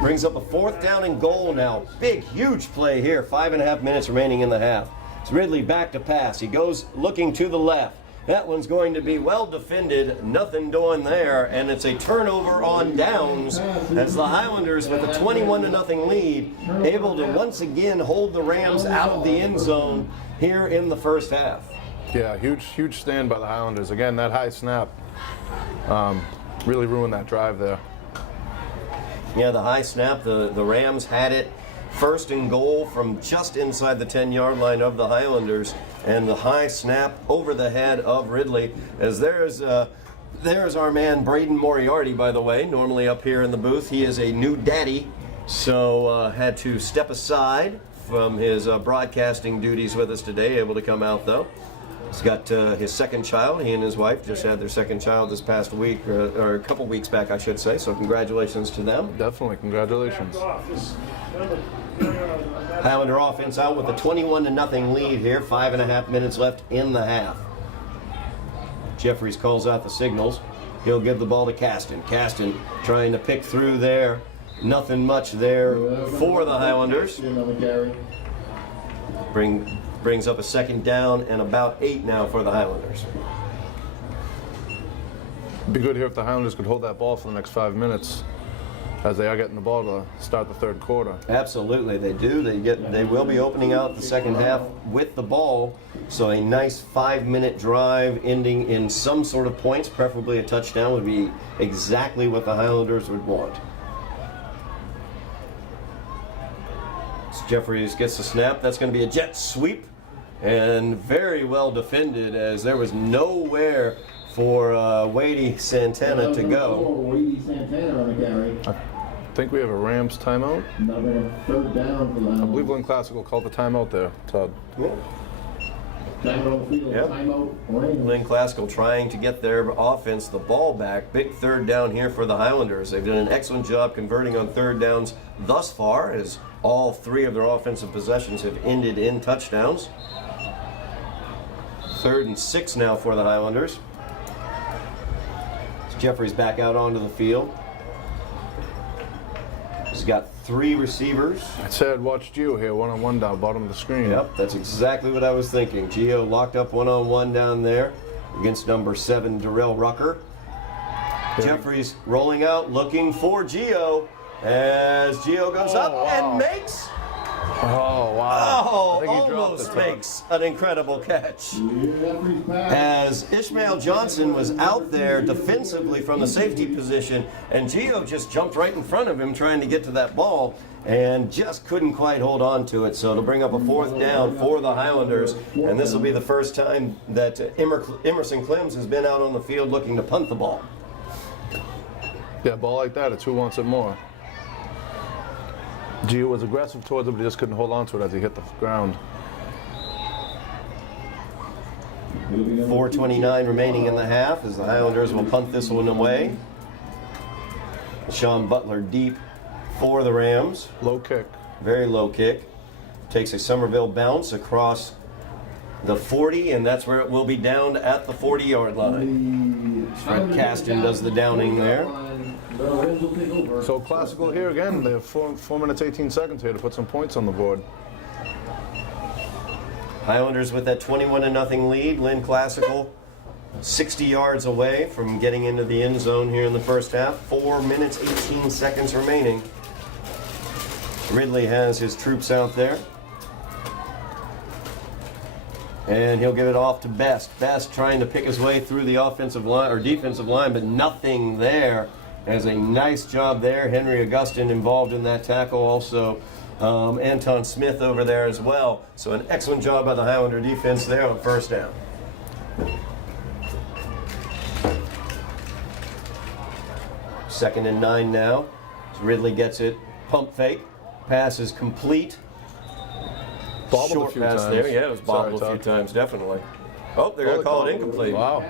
Brings up a fourth down and goal now. Big, huge play here. 5.5 minutes remaining in the half. It's Ridley back to pass. He goes looking to the left. That one's going to be well defended. Nothing doing there. And it's a turnover on downs as the Highlanders, with a 21-0 lead, able to once again hold the Rams out of the end zone here in the first half. Yeah, huge stand by the Highlanders. Again, that high snap really ruined that drive there. Yeah, the high snap, the Rams had it. First and goal from just inside the 10-yard line of the Highlanders, and the high snap over the head of Ridley. As there's our man Braden Moriarty, by the way, normally up here in the booth. He is a new daddy, so had to step aside from his broadcasting duties with us today, able to come out though. He's got his second child. He and his wife just had their second child this past week, or a couple weeks back, I should say. So congratulations to them. Definitely, congratulations. Highlander offense out with a 21-0 lead here. 5.5 minutes left in the half. Jeffries calls out the signals. He'll give the ball to Caston. Caston trying to pick through there. Nothing much there for the Highlanders. Brings up a second down and about 8 now for the Highlanders. It'd be good here if the Highlanders could hold that ball for the next 5 minutes, as they are getting the ball to start the third quarter. Absolutely, they do. They will be opening out the second half with the ball. So a nice 5-minute drive ending in some sort of points, preferably a touchdown, would be exactly what the Highlanders would want. So Jeffries gets the snap. That's going to be a jet sweep, and very well defended, as there was nowhere for Wadey Santana to go. Wadey Santana on the carry. I think we have a Rams timeout. Another third down for the I believe Lynn Classical called the timeout there, Todd. Timeout on the field. Yep. Timeout. Rams. Lynn Classical trying to get their offense the ball back. Big third down here for the Highlanders. They've done an excellent job converting on third downs thus far, as all 3 of their offensive possessions have ended in touchdowns. 3rd and 6 now for the Highlanders. Jeffries back out onto the field. He's got 3 receivers. I said I'd watch Gio here, one-on-one down bottom of the screen. Yep, that's exactly what I was thinking. Gio locked up one-on-one down there. against number 7, Darrell Rucker. Jeffries rolling out, looking for Gio, as Gio goes up and makes. Oh, wow. Oh, I think he dropped almost it, Todd. makes an incredible catch. Referee's pass. As Ishmael Johnson was out there defensively from the safety position, and Gio just jumped right in front of him trying to get to that ball and just couldn't quite hold on to it. So it'll bring up a 4th down for the Highlanders, and this will be the first time that Emerson Clems has been out on the field looking to punt the ball. Yeah, a ball like that, it's who wants it more. Gio was aggressive towards it, but he just couldn't hold on to it as he hit the ground. 4:29 remaining in the half as the Highlanders will punt this one away. Sean Butler deep for the Rams. Low kick. Very low kick. Takes a Somerville bounce across the 40, and that's where it will be downed at the 40-yard line. Fred Caston does the downing there. So classical here again. They have 4 minutes 18 seconds here to put some points on the board. Highlanders with that 21-0 lead. Lynn Classical 60 yards away from getting into the end zone here in the first half. 4 minutes 18 seconds remaining. Ridley has his troops out there. And he'll give it off to Best. Best trying to pick his way through the offensive line or defensive line, but nothing there. Has a nice job there. Henry Augustin involved in that tackle. Also, Anton Smith over there as well. So an excellent job by the Highlander defense there on 1st down. Second and 9 now. As Ridley gets it. Pump fake. Pass is complete. Bobbled Short a few pass times. there. Yeah, it was bobbled Sorry, a few Todd. times, definitely. Oh, they're going to call it incomplete. Wow.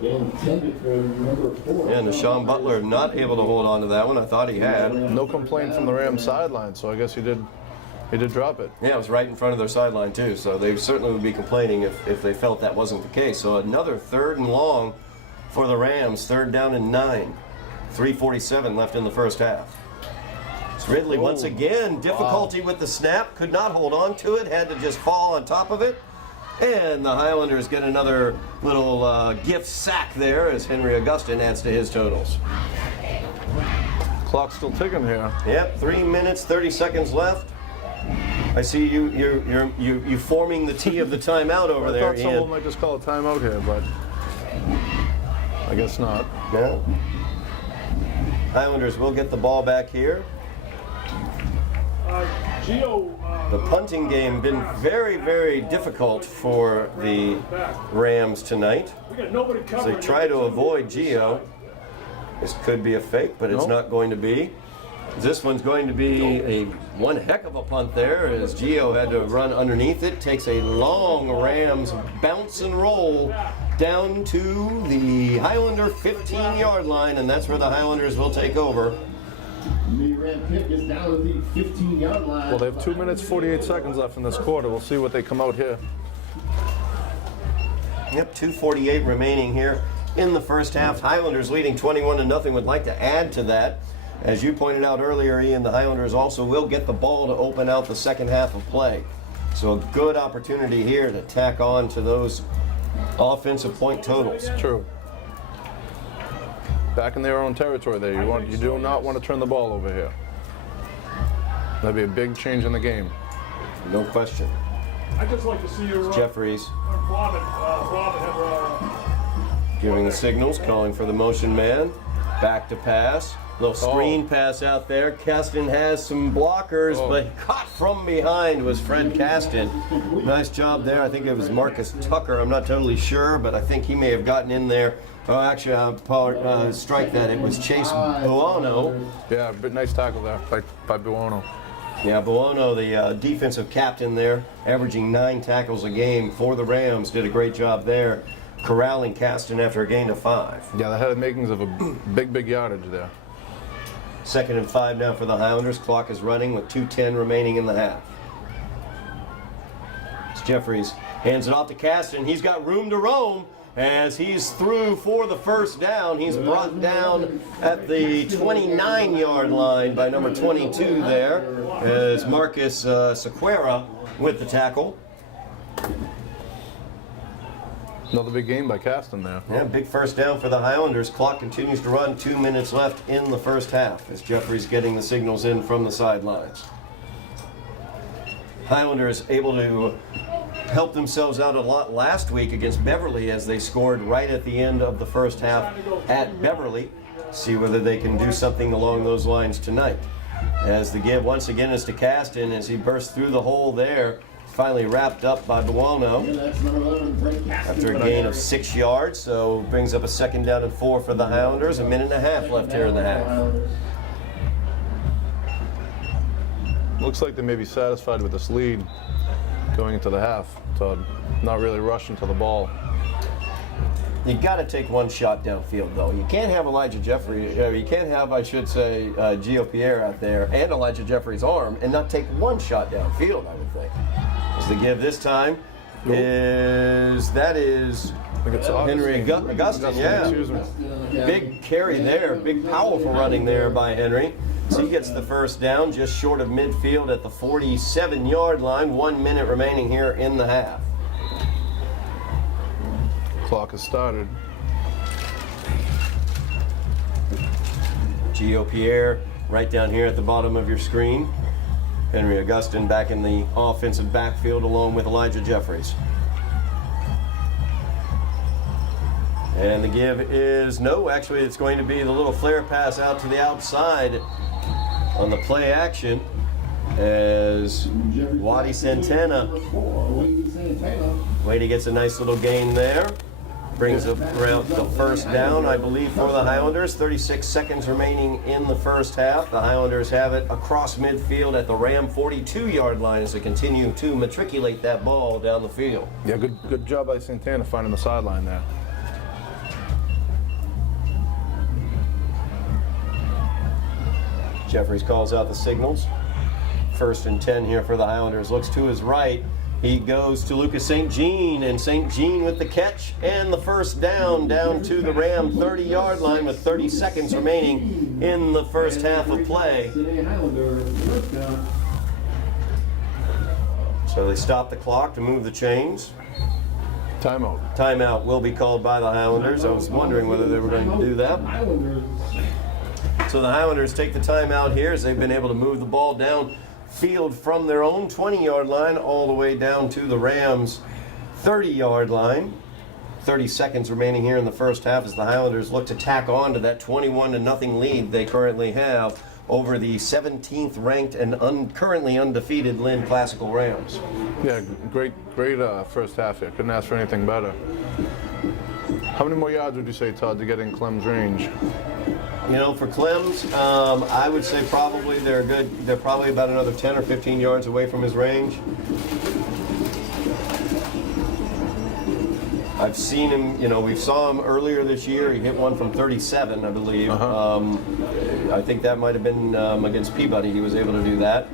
Intended for number 4. Yeah, and Sean Butler not able to hold on to that one. I thought he had. No complaint from the Rams sideline, so I guess he did drop it. Yeah, it was right in front of their sideline too, so they certainly would be complaining if they felt that wasn't the case. So another 3rd and long for the Rams, 3rd down and 9. 3:47 left in the first half. So Ridley once again, difficulty with the snap, could not hold on to it, had to just fall on top of it. And the Highlanders get another little gift sack there as Henry Augustin adds to his totals. Clock's still ticking here. Yep, 3 minutes, 30 seconds left. I see you forming the T of the timeout over I there, thought someone Ian. might just call a timeout here, but I guess not. Yeah. Highlanders will get the ball back here. Gio. The punting game been very, very difficult for the Rams tonight. We got nobody As covering. they try to avoid Gio. This could be a fake, but it's Nope. not going to be. This one's going to be one heck of a punt there as Gio had to run underneath it. Takes a long Rams bounce and roll down to the Highlander 15-yard line, and that's where the Highlanders will take over. The Ram kick is down at the 15-yard line. Well, they have 2 minutes 48 seconds left in this quarter. We'll see what they come out here. Yep, 2:48 remaining here in the first half. Highlanders leading 21-0. Would like to add to that. As you pointed out earlier, Ian, the Highlanders also will get the ball to open out the second half of play. So a good opportunity here to tack on to those offensive point totals. True. Back in their own territory there. You do not want to turn the ball over here. That'd be a big change in the game. No question. I'd just like to see your Jeffries Robin have giving the signals, calling for the motion man. Back to pass. Little screen pass out there. Caston has some blockers, but caught from behind was Fred Caston. Nice job there. I think it was Marcus Tucker. I'm not totally sure, but I think he may have gotten in there. Oh, actually, I'll strike that. It was Chase Buono. Yeah, but nice tackle there by Buono. Yeah, Buono, the defensive captain there, averaging 9 tackles a game for the Rams, did a great job there, corralling Caston after a gain of 5. Yeah, that had the makings of a big yardage there. 2nd and 5 now for the Highlanders. Clock is running with 2:10 remaining in the half. It's Jeffries hands it off to Caston. He's got room to roam as he's through for the first down. He's brought down at the 29-yard line by number 22 there as Marcus Sequeira with the tackle. Another big game by Caston there. Yeah, big first down for the Highlanders. Clock continues to run. 2 minutes left in the first half as Jeffrey's getting the signals in from the sidelines. Highlanders able to help themselves out a lot last week against Beverly as they scored right at the end of the first half at Beverly. See whether they can do something along those lines tonight. As the give once again is to Caston as he bursts through the hole there. Finally wrapped up by Buono after a gain of 6 yards, so brings up a 2nd down and 4 for the Highlanders. A minute and a half left here in the half. Looks like they may be satisfied with this lead going into the half, Todd. Not really rushing to the ball. You got to take one shot downfield, though. You can't have Elijah Jeffrey, you can't have, I should say, Gio Pierre out there and Elijah Jeffrey's arm and not take one shot downfield, I would think. As the give this time is Henry Augustin, yeah. Big carry there, big powerful running there by Henry. So he gets the first down just short of midfield at the 47-yard line. 1 minute remaining here in the half. Clock has started. Gio Pierre right down here at the bottom of your screen. Henry Augustin back in the offensive backfield along with Elijah Jeffries. And the give is no, actually it's going to be the little flare pass out to the outside on the play action as Waddy Santana. Waddy gets a nice little gain there. Brings up around the first down, I believe, for the Highlanders. 36 seconds remaining in the first half. The Highlanders have it across midfield at the Ram 42-yard line as they continue to matriculate that ball down the field. Yeah, good job by Santana finding the sideline there. Jeffries calls out the signals. 1st and 10 here for the Highlanders. Looks to his right. He goes to Lucas St. Jean, and St. Jean with the catch and the first down to the Ram 30-yard line with 30 seconds remaining in the first half of play. So they stop the clock to move the chains. Timeout. Timeout will be called by the Highlanders. I was wondering whether they were going to do that. So the Highlanders take the timeout here as they've been able to move the ball down field from their own 20-yard line all the way down to the Rams' 30-yard line. 30 seconds remaining here in the first half as the Highlanders look to tack on to that 21-0 lead they currently have over the 17th ranked and currently undefeated Lynn Classical Rams. Yeah, great first half here. Couldn't ask for anything better. How many more yards would you say, Todd, to get in Clem's range? You know, for Clem's, I would say probably they're good. They're probably about another 10 or 15 yards away from his range. I've seen him, you know, we saw him earlier this year. He hit one from 37, I believe. I think that might have been against Peabody. He was able to do that.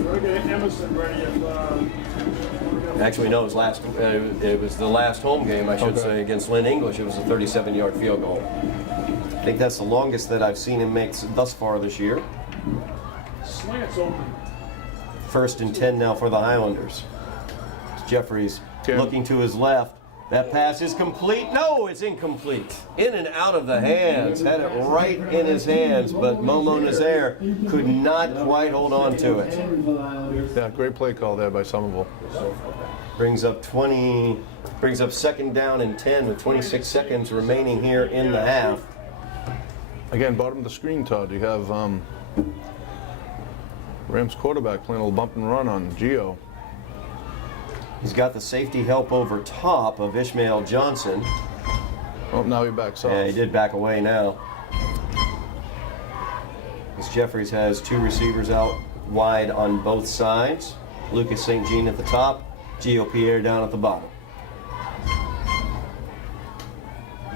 We're going to get Emerson ready Actually, no, it was the last home game, I should say, against Lynn English. It was a 37-yard field goal. I think that's the longest that I've seen him make thus far this year. slants open. 1st and 10 now for the Highlanders. Jeffries looking to his left. That pass is complete. No, it's incomplete. In and out of the hands. Had it right in his hands, but Momo Nazaire could not quite hold on to it. Yeah, great play call there by Somerville. Brings up 2nd down and 10 with 26 seconds remaining here in the half. Again, bottom of the screen, Todd, you have Rams quarterback playing a little bump and run on Gio. He's got the safety help over top of Ishmael Johnson. Oh, now he backs off. Yeah, he did back away now. As Jeffries has 2 receivers out wide on both sides. Lucas St. Jean at the top, Gio Pierre down at the bottom.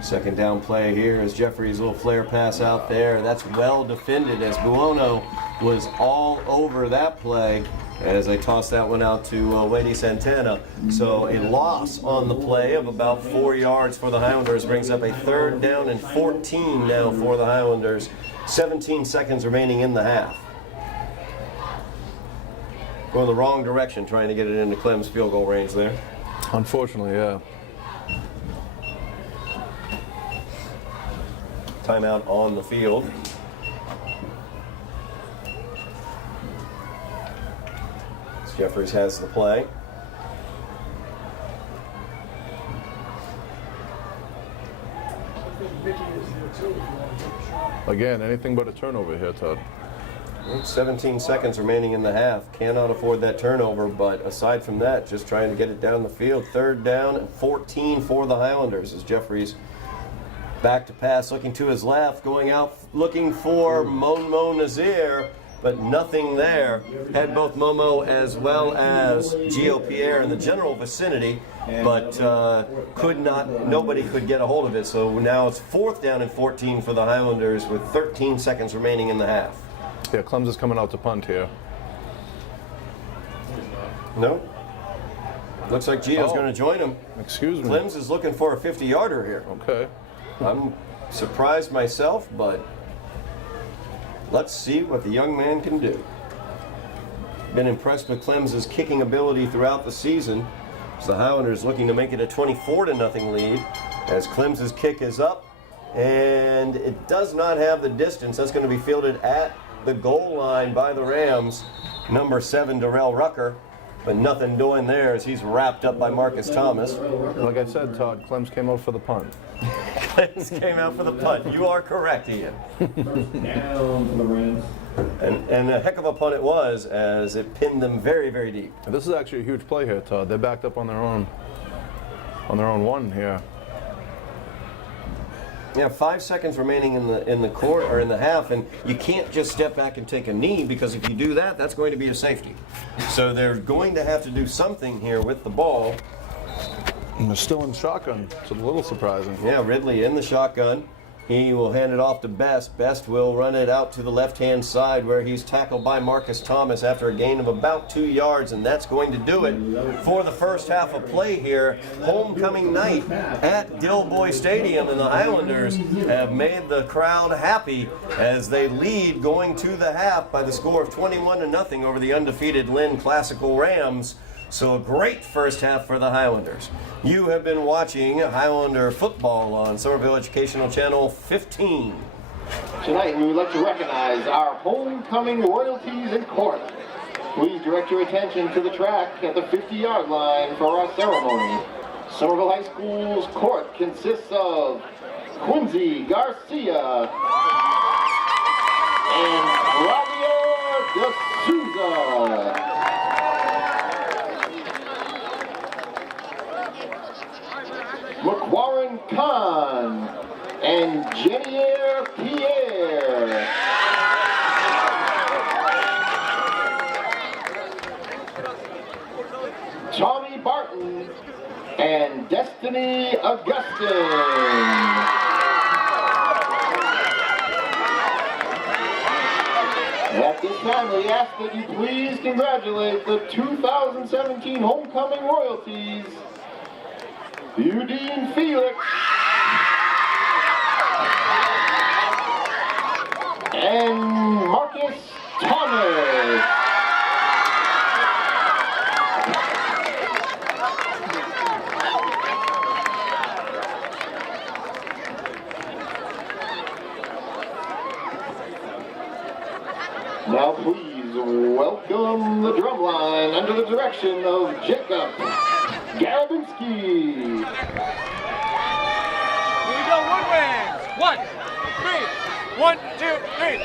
2nd down play here is Jeffries' little flare pass out there. That's well defended as Buono was all over that play as they tossed that one out to Waddy Santana. So a loss on the play of about 4 yards for the Highlanders brings up a 3rd down and 14 now for the Highlanders. 17 seconds remaining in the half. Going the wrong direction trying to get it into Clem's field goal range there. Unfortunately, yeah. timeout on the field. Jeffries has the play. Again, anything but a turnover here, Todd. 17 seconds remaining in the half. Cannot afford that turnover, but aside from that, just trying to get it down the field. 3rd down and 14 for the Highlanders as Jeffries back to pass, looking to his left, going out, looking for Momo Nazir, but nothing there. Had both Momo as well as Gio Pierre in the general vicinity, but nobody could get a hold of it. So now it's 4th down and 14 for the Highlanders with 13 seconds remaining in the half. Yeah, Clem's is coming out to punt here. No. Looks like Gio's going to join him. Excuse me. Clem's is looking for a 50-yarder here. Okay. I'm surprised myself, but let's see what the young man can do. Been impressed with Clem's kicking ability throughout the season. So the Highlanders looking to make it a 24-0 lead as Clem's kick is up, and it does not have the distance. That's going to be fielded at the goal line by the Rams. Number 7, Darrell Rucker, but nothing doing there as he's wrapped up by Marcus Thomas. Like I said, Todd, Clem's came out for the punt. Clem's came out for the punt. You are correct, Ian. Down for the Rams. And a heck of a punt it was as it pinned them very, very deep. And this is actually a huge play here, Todd. They're backed up on their own one here. Yeah, 5 seconds remaining in the quarter or in the half, and you can't just step back and take a knee, because if you do that, that's going to be a safety. So they're going to have to do something here with the ball. And they're still in shotgun. It's a little surprising. Yeah, Ridley in the shotgun. He will hand it off to Best. Best will run it out to the left-hand side where he's tackled by Marcus Thomas after a gain of about 2 yards, and that's going to do it for the first half of play here. Homecoming night at Dilboy Stadium, and the Highlanders have made the crowd happy as they lead going to the half by the score of 21-0 over the undefeated Lynn Classical Rams. So a great first half for the Highlanders. You have been watching Highlander football on Somerville Educational Channel 15. Tonight, we would like to recognize our homecoming royalties in court. Please direct your attention to the track at the 50-yard line for our ceremony. Somerville High School's court consists of Quincy Garcia and Flavio D'Souza. McQuarren Khan and Jennier Pierre. Tommy Barton and Destiny Augustine. At this time, we ask that you please congratulate the 2017 Homecoming Royalties, Eugene Felix and Marcus Thomas. Now please welcome the drumline under the direction of Jacob Garabinski. Here we go, woodwinds. 1, 3. 1, 2, 3.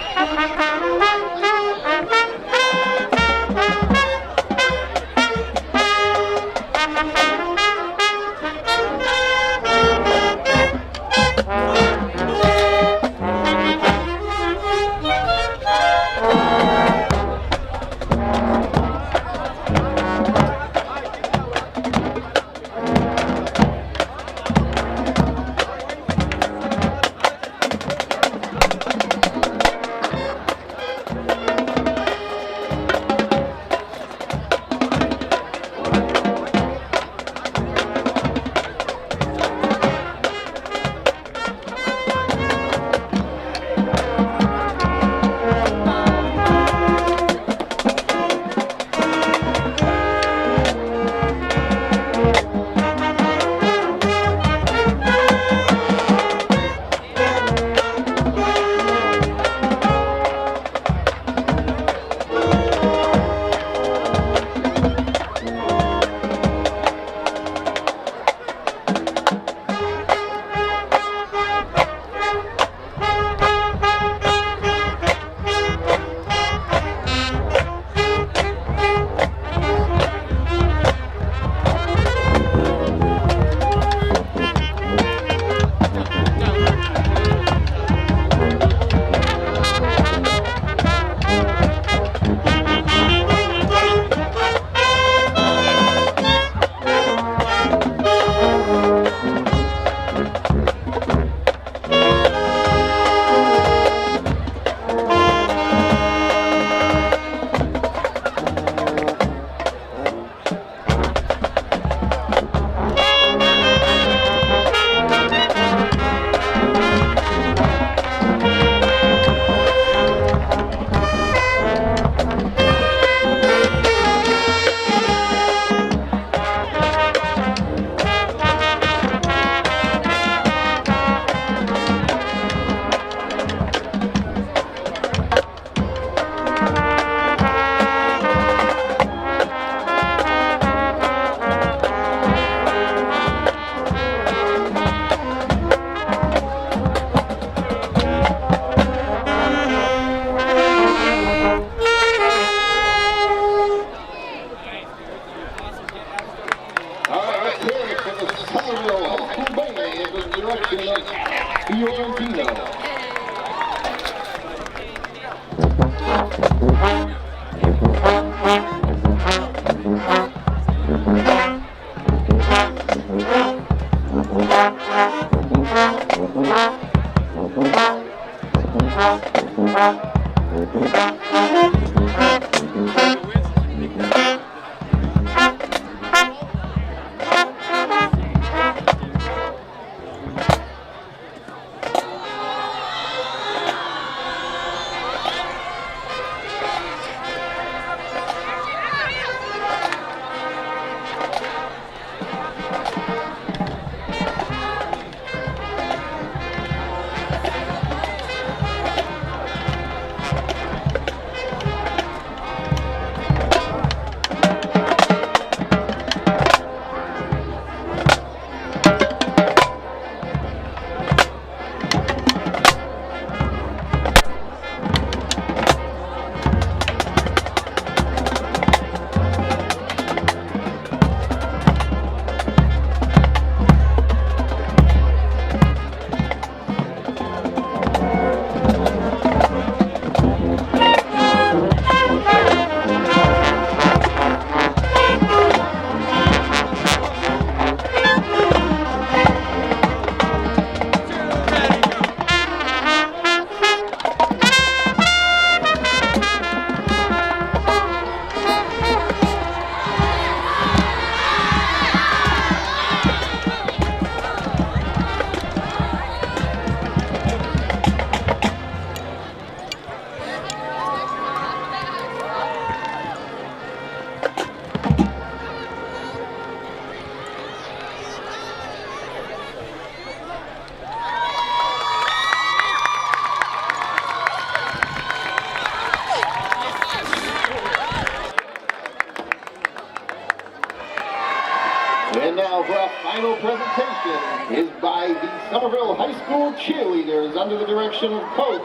And now for our final presentation is by the Somerville High School cheerleaders under the direction of Coach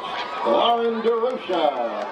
Lauren DeRocha.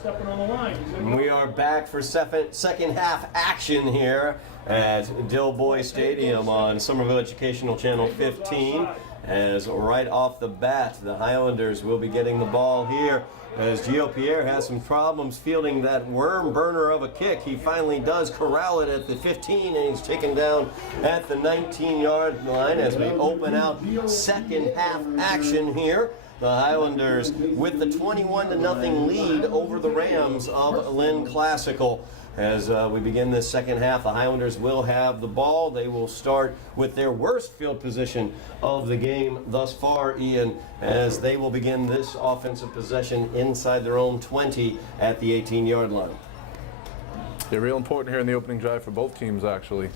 Stepping on the line. We are back for second half action here at Dilboy Stadium on Somerville Educational Channel 15. As right off the bat, the Highlanders will be getting the ball here. As Gio Pierre has some problems fielding that worm burner of a kick. He finally does corral it at the 15, and he's taken down at the 19-yard line as we open out second half action here. The Highlanders with the 21-0 lead over the Rams of Lynn Classical. As we begin this second half, the Highlanders will have the ball. They will start with their worst field position of the game thus far, Ian, as they will begin this offensive possession inside their own 20 at the 18-yard line. Yeah, real important here in the opening drive for both teams, actually,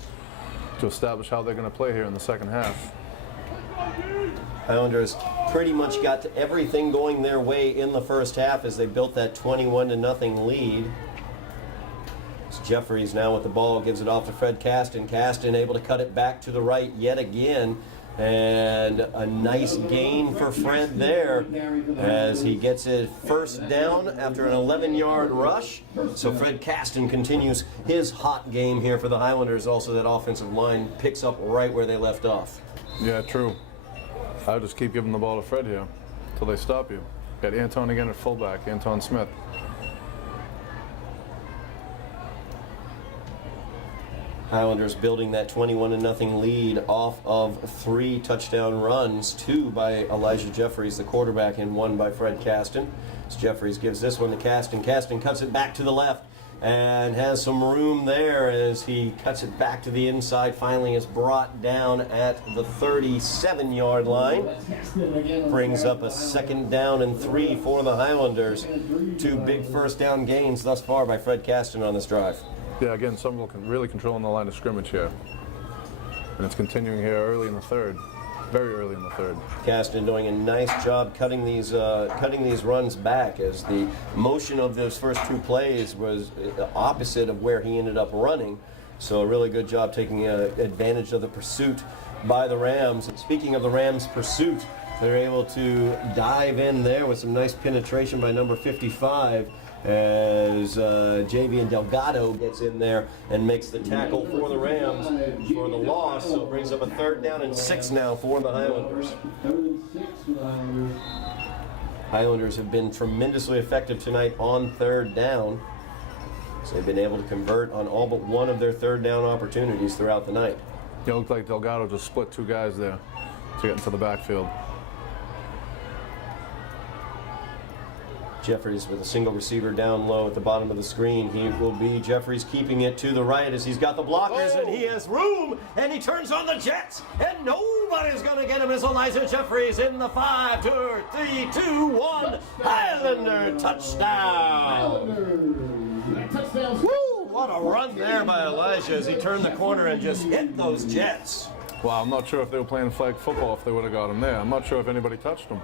to establish how they're going to play here in the second half. Highlanders pretty much got everything going their way in the first half as they built that 21-0 lead. Jeffries now with the ball, gives it off to Fred Caston. Caston able to cut it back to the right yet again. And a nice gain for Fred there as he gets it first down after an 11-yard rush. So Fred Caston continues his hot game here for the Highlanders. Also, that offensive line picks up right where they left off. Yeah, true. I would just keep giving the ball to Fred here until they stop you. Got Anton again at fullback, Anton Smith. Highlanders building that 21-0 lead off of 3 touchdown runs, 2 by Elijah Jeffries, the quarterback, and 1 by Fred Caston. As Jeffries gives this one to Caston. Caston cuts it back to the left and has some room there as he cuts it back to the inside. Finally is brought down at the 37-yard line. Brings up a 2nd down and 3 for the Highlanders. 2 big first down gains thus far by Fred Caston on this drive. Yeah, again, Somerville can really controlling the line of scrimmage here. And it's continuing here early in the third. Very early in the third. Caston doing a nice job cutting these runs back as the motion of those first 2 plays was opposite of where he ended up running. So a really good job taking advantage of the pursuit by the Rams. And speaking of the Rams' pursuit, they're able to dive in there with some nice penetration by number 55. As Javian Delgado gets in there and makes the tackle for the Rams for the loss. So it brings up a 3rd down and 6 now for the Highlanders. Highlanders have been tremendously effective tonight on 3rd down. So they've been able to convert on all but one of their 3rd down opportunities throughout the night. It looked like Delgado just split 2 guys there to get into the backfield. Jeffries with a single receiver down low at the bottom of the screen. He will be Jeffries keeping it to the right as he's got the blockers and he has room and he turns on the Jets and nobody's going to get him as Elijah Jeffries in the 5, 2, 3, 2, 1. Highlander touchdown. Woo! What a run there by Elijah as he turned the corner and just hit those Jets. Wow, I'm not sure if they were playing flag football if they would have got him there. I'm not sure if anybody touched him.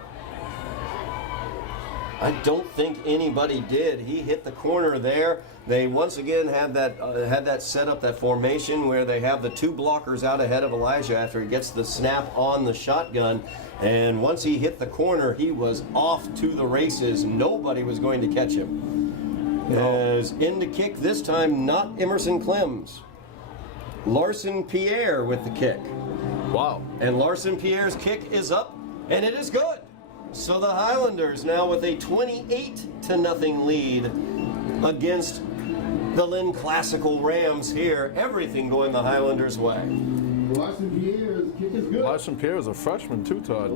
I don't think anybody did. He hit the corner there. They once again had that set up, that formation where they have the 2 blockers out ahead of Elijah after he gets the snap on the shotgun. And once he hit the corner, he was off to the races. Nobody was going to catch him. As in to kick this time, not Emerson Clems. Larson Pierre with the kick. Wow. And Larson Pierre's kick is up, and it is good. So the Highlanders now with a 28-0 lead against the Lynn Classical Rams here. Everything going the Highlanders' way. Larson Pierre's kick is good. Larson Pierre is a freshman too, Todd.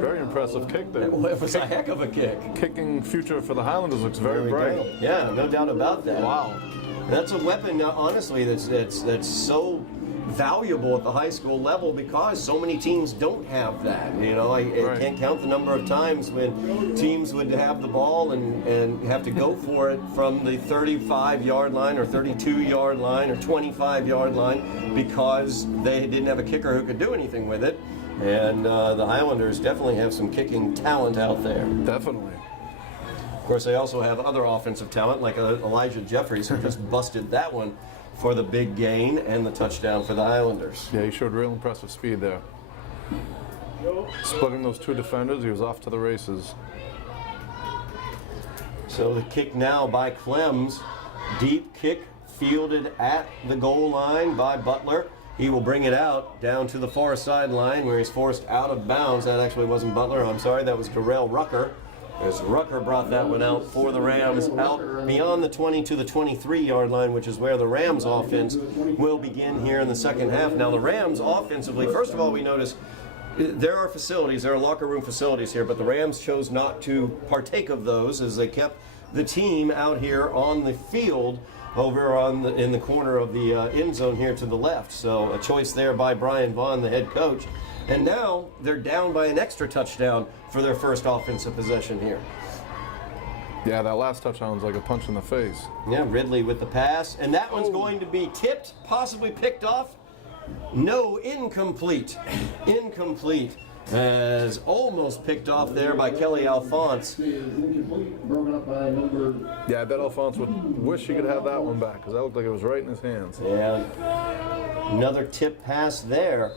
Very impressive kick there. It was a heck of a kick. Kicking future for the Highlanders looks very bright. Go. Yeah, no doubt about that. Wow. That's a weapon, honestly, that's so valuable at the high school level because so many teams don't have that. You know, I can't count the number of times when teams would have the ball and have to go for it from the 35-yard line or 32-yard line or 25-yard line because they didn't have a kicker who could do anything with it. And the Highlanders definitely have some kicking talent out there. Definitely. Of course, they also have other offensive talent like Elijah Jeffries who just busted that one for the big gain and the touchdown for the Highlanders. Yeah, he showed real impressive speed there. Splitting those 2 defenders, he was off to the races. So the kick now by Clems. Deep kick fielded at the goal line by Butler. He will bring it out down to the far sideline where he's forced out of bounds. That actually wasn't Butler, I'm sorry, that was Darrell Rucker. As Rucker brought that one out for the Rams, out beyond the 20 to the 23-yard line, which is where the Rams offense will begin here in the second half. Now the Rams offensively, first of all, we notice there are facilities, there are locker room facilities here, but the Rams chose not to partake of those as they kept the team out here on the field over in the corner of the end zone here to the left. So a choice there by Brian Vaughn, the head coach. And now they're down by an extra touchdown for their first offensive possession here. Yeah, that last touchdown was like a punch in the face. Yeah, Ridley with the pass. And that one's going to be tipped, possibly picked off. No, incomplete. Incomplete. As almost picked off there by Kelly Alphonse. Yeah, I bet Alphonse would wish he could have that one back because that looked like it was right in his hands. Yeah, another tip pass there.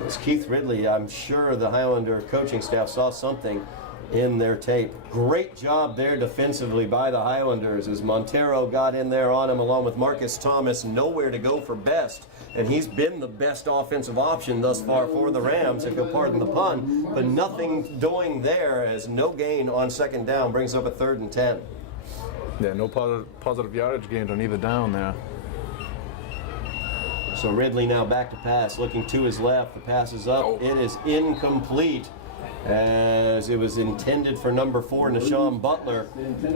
It was Keith Ridley. I'm sure the Highlander coaching staff saw something in their tape. Great job there defensively by the Highlanders as Montero got in there on him along with Marcus Thomas. Nowhere to go for Best. And he's been the best offensive option thus far for the Rams, if you'll pardon the pun. But nothing doing there as no gain on second down brings up a 3rd and 10. Yeah, no positive yardage gains on either down there. So Ridley now back to pass, looking to his left. The pass is up. It is incomplete as it was intended for number 4, Nashawn Butler.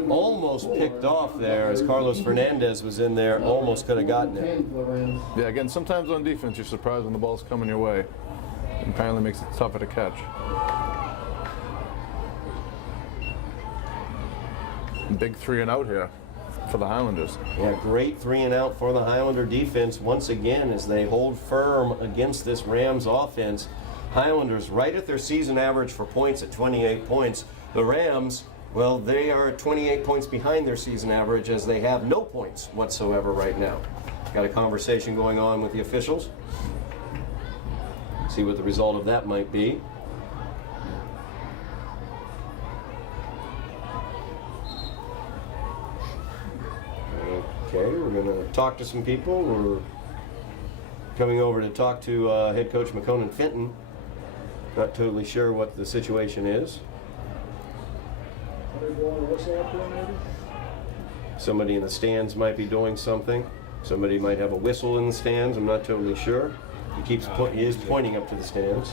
Almost picked off there as Carlos Fernandez was in there. Almost could have gotten it. Yeah, again, sometimes on defense you're surprised when the ball's coming your way. It apparently makes it tougher to catch. Big 3 and out here for the Highlanders. Yeah, great 3 and out for the Highlander defense once again as they hold firm against this Rams offense. Highlanders right at their season average for points at 28 points. The Rams, well, they are 28 points behind their season average as they have no points whatsoever right now. Got a conversation going on with the officials. See what the result of that might be. Okay, we're going to talk to some people. We're coming over to talk to head coach McConan Fenton. Not totally sure what the situation is. Are they blowing a whistle up there, maybe? Somebody in the stands might be doing something. Somebody might have a whistle in the stands. I'm not totally sure. He is pointing up to the stands.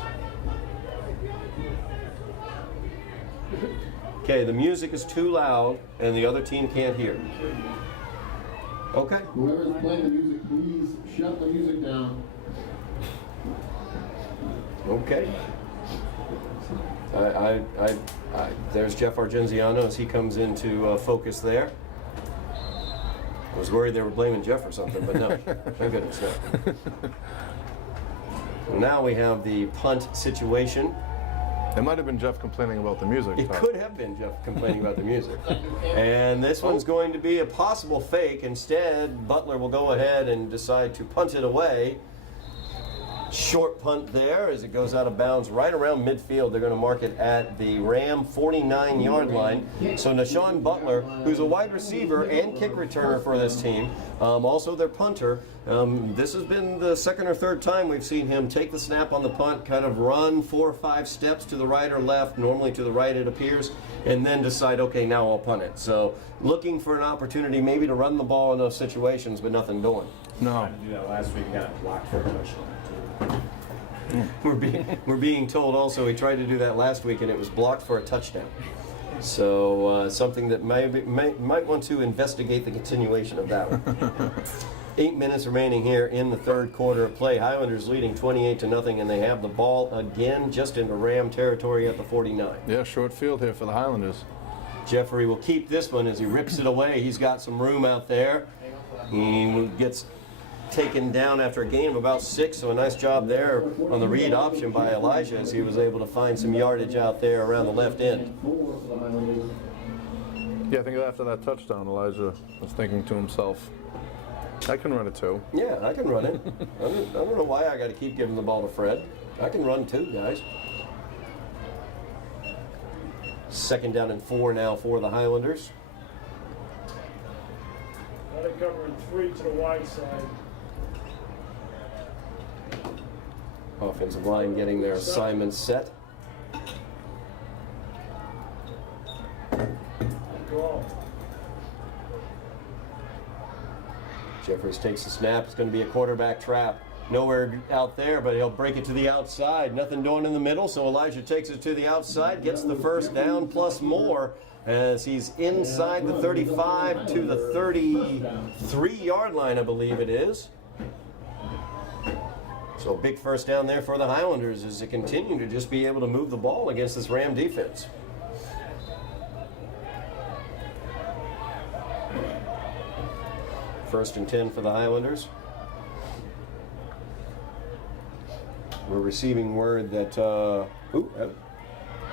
Okay, the music is too loud and the other team can't hear. Okay. Whoever's playing the music, please shut the music down. Okay. There's Jeff Argenziano as he comes into focus there. I was worried they were blaming Jeff or something, but no, thank goodness no. Now we have the punt situation. It might have been Jeff complaining about the music. It could have been Jeff complaining about the music. And this one's going to be a possible fake. Instead, Butler will go ahead and decide to punt it away. Short punt there as it goes out of bounds right around midfield. They're going to mark it at the Ram 49-yard line. So Nashawn Butler, who's a wide receiver and kick returner for this team, also their punter. This has been the 2nd or 3rd time we've seen him take the snap on the punt, kind of run 4 or 5 steps to the right or left, normally to the right it appears, and then decide, okay, now I'll punt it. So looking for an opportunity maybe to run the ball in those situations, but nothing doing. No. Do that last week, got blocked for a touchdown. We're being told also he tried to do that last week and it was blocked for a touchdown. So something that might want to investigate the continuation of that one. 8 minutes remaining here in the 3rd quarter of play. Highlanders leading 28-0, and they have the ball again just into Ram territory at the 49. Yeah, short field here for the Highlanders. Jeffrey will keep this one as he rips it away. He's got some room out there. He gets taken down after a gain of about 6, so a nice job there on the read option by Elijah as he was able to find some yardage out there around the left end. Yeah, I think after that touchdown, Elijah was thinking to himself, I can run it too. Yeah, I can run it. I don't know why I got to keep giving the ball to Fred. I can run too, guys. 2nd down and 4 now for the Highlanders. they're covering 3 to the wide side. Offensive line getting their assignments set. Go. Jeffries takes the snap. It's going to be a quarterback trap. Nowhere out there, but he'll break it to the outside. Nothing doing in the middle, so Elijah takes it to the outside, gets the first down plus more as he's inside the 35 to the 33-yard line, I believe it is. So a big first down there for the Highlanders as they continue to just be able to move the ball against this Ram defense. First and 10 for the Highlanders. We're receiving word that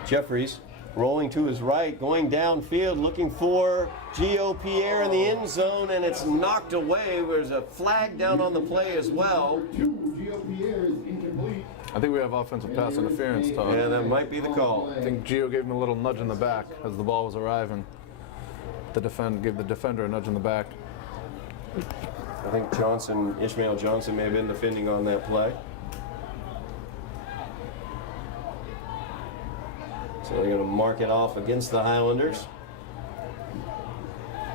Jeffries rolling to his right, going downfield, looking for Gio Pierre in the end zone, and it's knocked away. There's a flag down on the play as well. I think we have offensive pass interference, Todd. Yeah, that might be the call. I think Gio gave him a little nudge in the back as the ball was arriving. Gave the defender a nudge in the back. I think Ishmael Johnson may have been defending on that play. So they're going to mark it off against the Highlanders.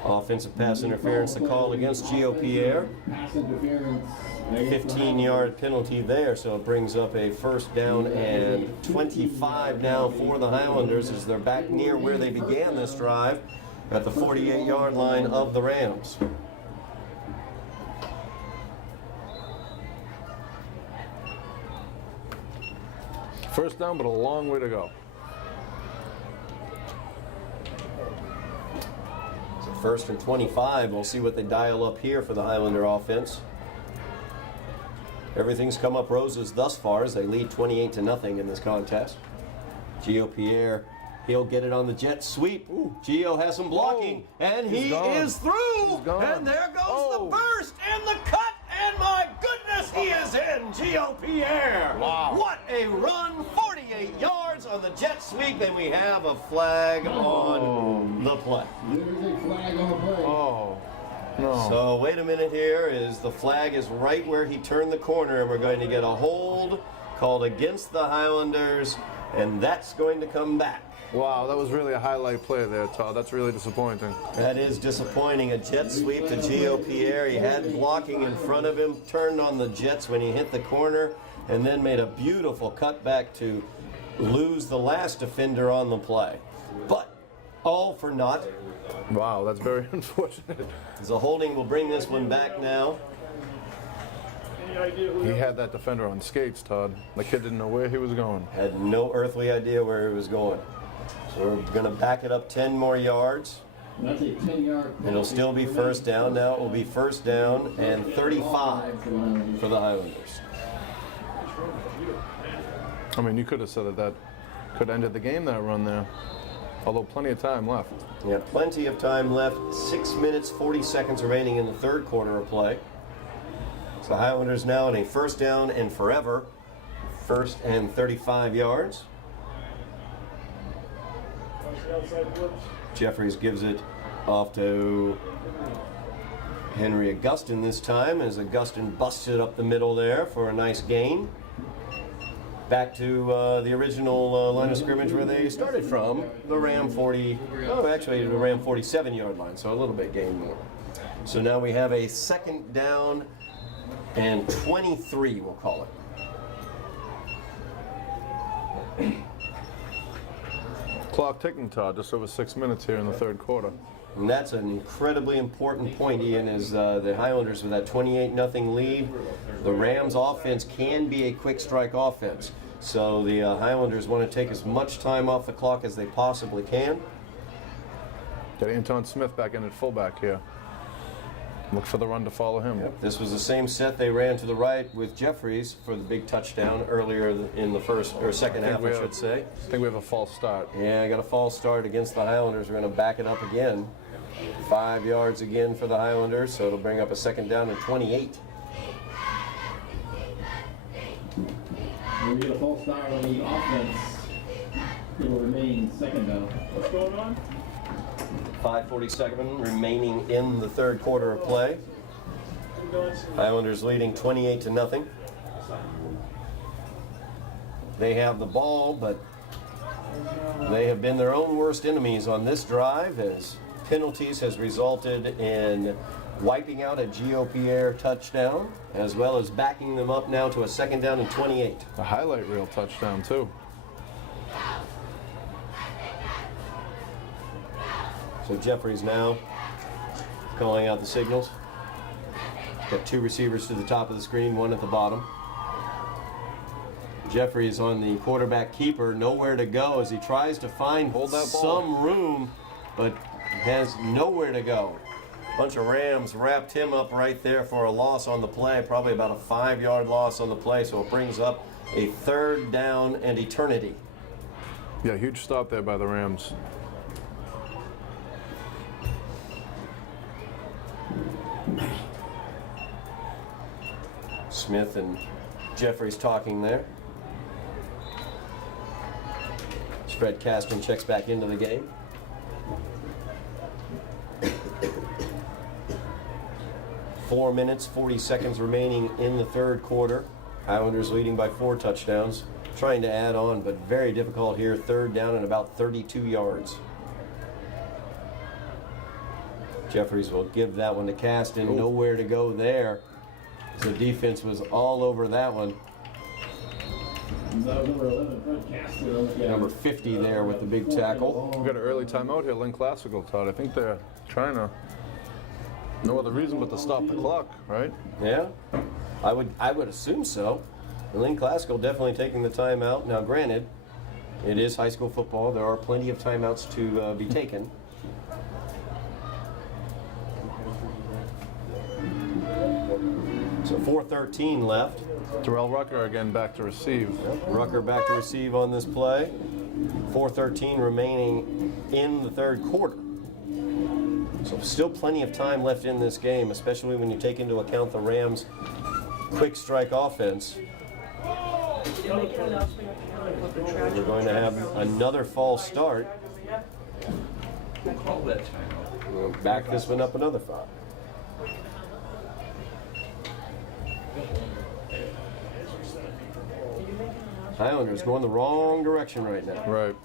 Offensive pass interference, the call against Gio Pierre. 15-yard penalty there, so it brings up a first down and 25 now for the Highlanders as they're back near where they began this drive at the 48-yard line of the Rams. First down, but a long way to go. So first and 25. We'll see what they dial up here for the Highlander offense. Everything's come up roses thus far as they lead 28-0 in this contest. Gio Pierre, he'll get it on the jet sweep. Ooh, Gio has some blocking, and he is through. And there goes the burst and the cut. And my goodness, he is in, Gio Pierre. Wow. What a run, 48 yards on the jet sweep, and we have a flag on the play. There's a flag on the play. Oh, no. So wait a minute here, the flag is right where he turned the corner, and we're going to get a hold called against the Highlanders, and that's going to come back. Wow, that was really a highlight play there, Todd. That's really disappointing. That is disappointing. A jet sweep to Gio Pierre. He had blocking in front of him, turned on the jets when he hit the corner, and then made a beautiful cutback to lose the last defender on the play. But all for naught. Wow, that's very unfortunate. The holding will bring this one back now. Any idea who He had that defender on skates, Todd. The kid didn't know where he was going. Had no earthly idea where he was going. So we're going to back it up 10 more yards. That's a 10-yard. It'll still be first down. Now it will be first down and 35 for the Highlanders. I mean, you could have said that could have ended the game, that run there. Although plenty of time left. Yeah, plenty of time left. 6 minutes, 40 seconds remaining in the third quarter of play. So the Highlanders now in a first down and forever. First and 35 yards. outside blitz? Jeffries gives it off to Henry Augustin this time as Augustin busts it up the middle there for a nice gain. Back to the original line of scrimmage where they started from, the Ram 40, oh actually the Ram 47-yard line, so a little bit gain more. So now we have a second down and 23, we'll call it. Clock ticking, Todd. Just over 6 minutes here in the third quarter. And that's an incredibly important point, Ian, is the Highlanders with that 28-0 lead. The Rams offense can be a quick strike offense. So the Highlanders want to take as much time off the clock as they possibly can. Got Anton Smith back in at fullback here. Look for the run to follow him. Yep. This was the same set they ran to the right with Jeffries for the big touchdown earlier in the first or second half, I should say. I think we have a false start. Yeah, I got a false start against the Highlanders. We're going to back it up again. 5 yards again for the Highlanders, so it'll bring up a second down and 28. We get a false start on the offense. It will remain second down. What's going on? 5:47 remaining in the third quarter of play. Highlanders leading 28-0. They have the ball, but they have been their own worst enemies on this drive, as penalties has resulted in wiping out a Gio touchdown, as well as backing them up now to a 2nd down and 28. A highlight reel touchdown, too. So Jeffries now calling out the signals. Got 2 receivers to the top of the screen, 1 at the bottom. Jeffries on the quarterback keeper, nowhere to go as he tries to find some room, but has nowhere to go. Bunch of Rams wrapped him up right there for a loss on the play, probably about a 5-yard loss on the play, so it brings up a 3rd down and eternity. Yeah, huge stop there by the Rams. Smith and Jeffries talking there. Fred Caston checks back into the game. Four minutes, 40 seconds remaining in the third quarter. Highlanders leading by 4 touchdowns. Trying to add on, but very difficult here. 3rd down and about 32 yards. Jeffries will give that one to Caston. Nowhere to go there. The defense was all over that one. Number 50 there with the big tackle. We've got an early timeout here, Lynn Classical, Todd. I think they're trying to, no other reason but to stop the clock, right? Yeah, I would assume so. Lynn Classical definitely taking the timeout. Now granted, it is high school football. There are plenty of timeouts to be taken. So 4:13 left. Terrell Rucker again back to receive. Rucker back to receive on this play. 4:13 remaining in the third quarter. So still plenty of time left in this game, especially when you take into account the Rams' quick strike offense. We're going to have another false start. We'll back this one up another 5. Highlanders going the wrong direction right now. Right.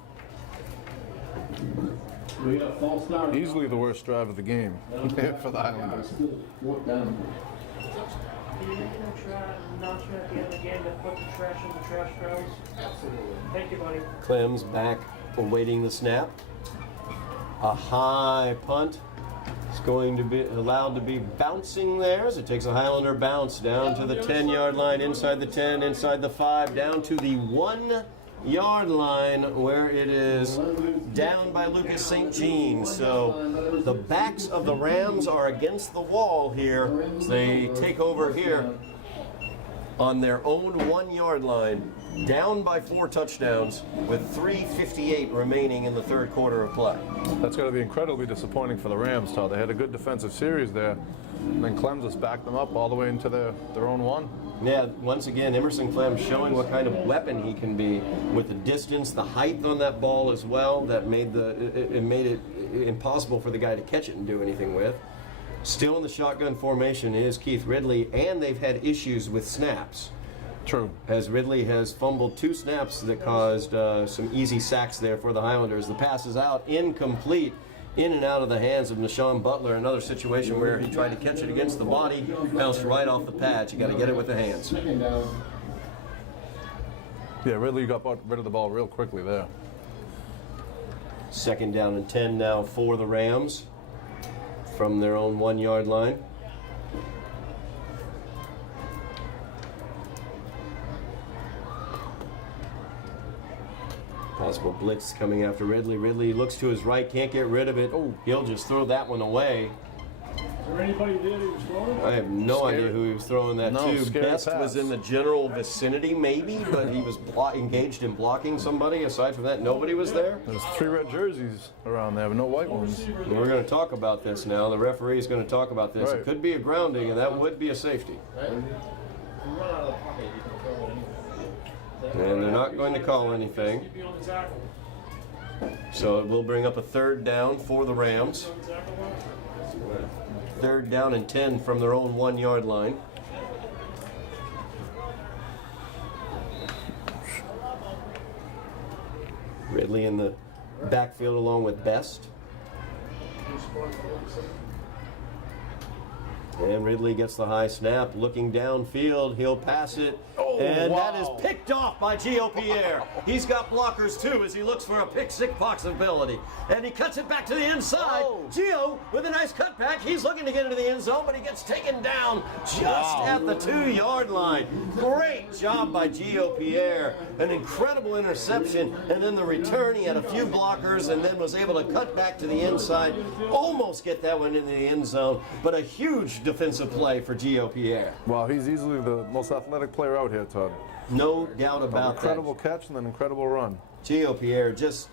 Easily the worst drive of the game for the Highlanders. Thank you, buddy. Clem's back awaiting the snap. A high punt. It's going to be allowed to be bouncing there as it takes a Highlander bounce down to the 10-yard line, inside the 10, inside the 5, down to the 1-yard line where it is down by Lucas St. Jean. So the backs of the Rams are against the wall here. So they take over here on their own 1-yard line, down by 4 touchdowns with 3:58 remaining in the third quarter of play. That's got to be incredibly disappointing for the Rams, Todd. They had a good defensive series there, and then Clem's just backed them up all the way into their own 1. Yeah, once again, Emerson Clem showing what kind of weapon he can be with the distance, the height on that ball as well. That made it impossible for the guy to catch it and do anything with. Still in the shotgun formation is Keith Ridley, and they've had issues with snaps. True. As Ridley has fumbled 2 snaps that caused some easy sacks there for the Highlanders. The pass is out, incomplete, in and out of the hands of Nashawn Butler. Another situation where he tried to catch it against the body, bounced right off the patch. You got to get it with the hands. Yeah, Ridley got rid of the ball real quickly there. 2nd down and 10 now for the Rams from their own 1-yard line. Possible blitz coming after Ridley. Ridley looks to his right, can't get rid of it. Oh, he'll just throw that one away. Is there anybody there that was throwing it? I have no idea who he was throwing that to. Best pass. was in the general vicinity, maybe, but he was engaged in blocking somebody. Aside from that, nobody was there. There's 3 red jerseys around there, but no white ones. And we're going to talk about this now. The referee is going to talk about this. Right. It could be a grounding, and that would be a safety. And they're not going to call anything. So it will bring up a 3rd down for the Rams. 3rd down and 10 from their own 1-yard line. Ridley in the backfield along with Best. And Ridley gets the high snap, looking downfield. He'll pass it, and that is picked off by Gio Pierre. He's got blockers too as he looks for a pick-six possibility. And he cuts it back to the inside. Gio with a nice cutback. He's looking to get into the end zone, but he gets taken down just at the 2-yard line. Great job by Gio Pierre. An incredible interception, and then the return. He had a few blockers and then was able to cut back to the inside, almost get that one into the end zone, but a huge defensive play for Gio Pierre. Wow, he's easily the most athletic player out here, Todd. No doubt about that. Incredible catch and an incredible run. Gio Pierre, just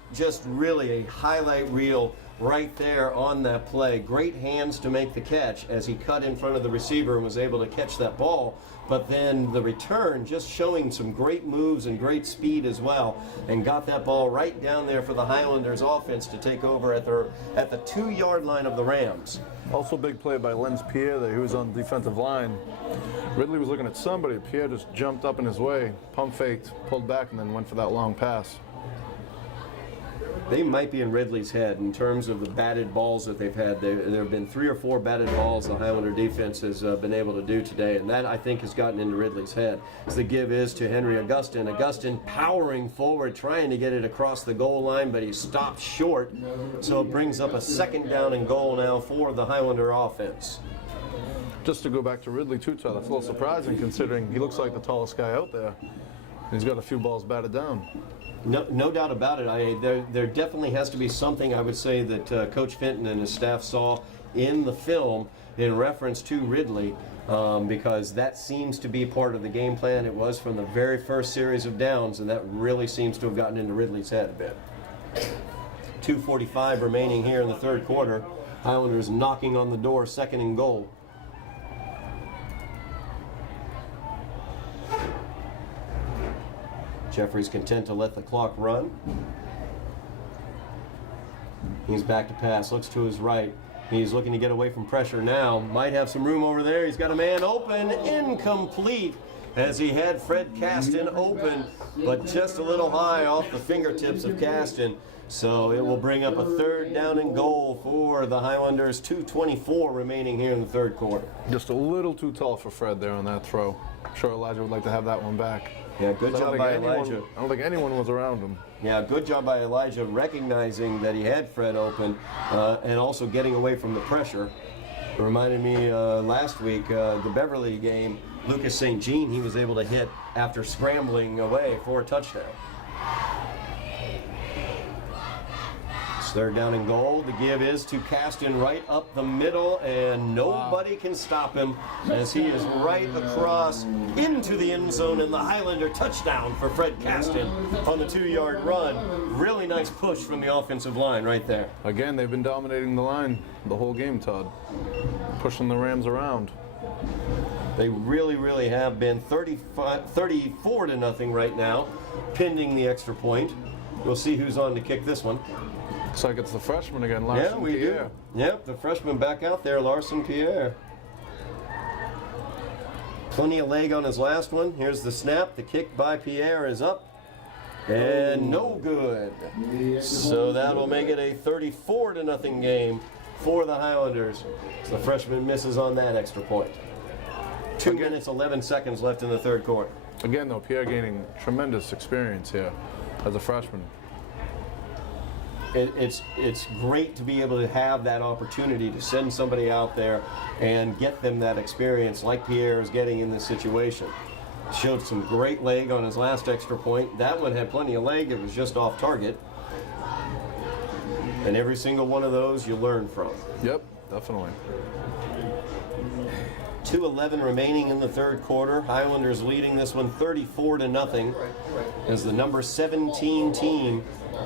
really a highlight reel right there on that play. Great hands to make the catch as he cut in front of the receiver and was able to catch that ball. But then the return, just showing some great moves and great speed as well, and got that ball right down there for the Highlanders offense to take over at the 2-yard line of the Rams. Also big play by Lynn's Pierre there. He was on the defensive line. Ridley was looking at somebody. Pierre just jumped up in his way, pump faked, pulled back, and then went for that long pass. They might be in Ridley's head in terms of the batted balls that they've had. There have been 3 or 4 batted balls the Highlander defense has been able to do today, and that, I think, has gotten into Ridley's head. As the give is to Henry Augustin. Augustin powering forward, trying to get it across the goal line, but he stopped short. So it brings up a 2nd down and goal now for the Highlander offense. Just to go back to Ridley, too, Todd, that's a little surprising considering he looks like the tallest guy out there. And he's got a few balls batted down. No doubt about it. There definitely has to be something, I would say, that Coach Fenton and his staff saw in the film in reference to Ridley, because that seems to be part of the game plan. It was from the very first series of downs, and that really seems to have gotten into Ridley's head a bit. 2:45 remaining here in the 3rd quarter. Highlanders knocking on the door, 2nd and goal. Jeffrey's content to let the clock run. He's back to pass, looks to his right. He's looking to get away from pressure now. Might have some room over there. He's got a man open, incomplete, as he had Fred Caston open, but just a little high off the fingertips of Caston. So it will bring up a 3rd down and goal for the Highlanders. 2:24 remaining here in the 3rd quarter. Just a little too tall for Fred there on that throw. I'm sure Elijah would like to have that one back. Yeah, good job by Elijah. I don't think anyone was around him. Yeah, good job by Elijah recognizing that he had Fred open and also getting away from the pressure. It reminded me last week, the Beverly game, Lucas St. Jean, he was able to hit after scrambling away for a touchdown. It's 3rd down and goal. The give is to Caston right up the middle, and nobody can stop him as he is right across into the end zone, and the Highlander touchdown for Fred Caston on the 2-yard run. Really nice push from the offensive line right there. Again, they've been dominating the line the whole game, Todd. Pushing the Rams around. They really have been 34-0 right now, pending the extra point. We'll see who's on to kick this one. Looks like it's the freshman again, Larson Yeah, we Pierre. do. Yep, the freshman back out there, Larson Pierre. Plenty of leg on his last one. Here's the snap. The kick by Pierre is up. And no good. So that will make it a 34-0 game for the Highlanders. So the freshman misses on that extra point. 2 minutes, 11 seconds left in the 3rd quarter. Again, though, Pierre gaining tremendous experience here as a freshman. It's great to be able to have that opportunity to send somebody out there and get them that experience like Pierre is getting in this situation. Showed some great leg on his last extra point. That one had plenty of leg. It was just off target. And every single one of those you learn from. Yep, definitely. 2:11 remaining in the 3rd quarter. Highlanders leading this one 34-0 as the number 17 team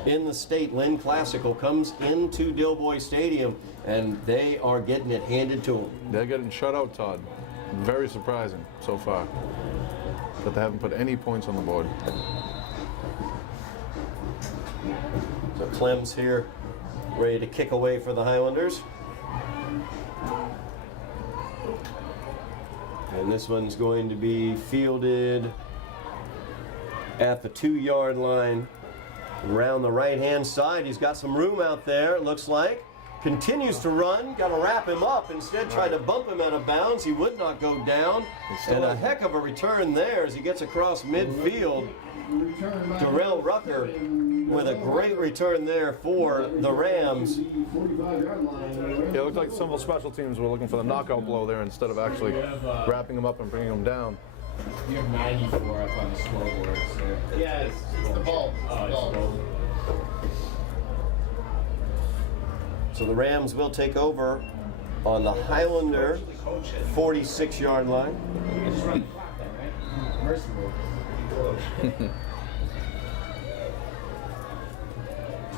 in the state, Lynn Classical, comes into Dilboy Stadium, and they are getting it handed to them. They're getting shut out, Todd. Very surprising so far that they haven't put any points on the board. So Clem's here, ready to kick away for the Highlanders. And this one's going to be fielded at the 2-yard line. Around the right-hand side, he's got some room out there, it looks like. Continues to run, got to wrap him up. Instead, tried to bump him out of bounds. He would not go down. And a heck of a return there as he gets across midfield. Darrell Rucker with a great return there for the Rams. Yeah, it looked like some of the special teams were looking for the knockout blow there instead of actually wrapping him up and bringing him down. You have 94 up on the scoreboard. So Yeah, it's the ball. oh, it's gold. So the Rams will take over on the Highlander 46-yard line. Just run the clock then, right? Merciful.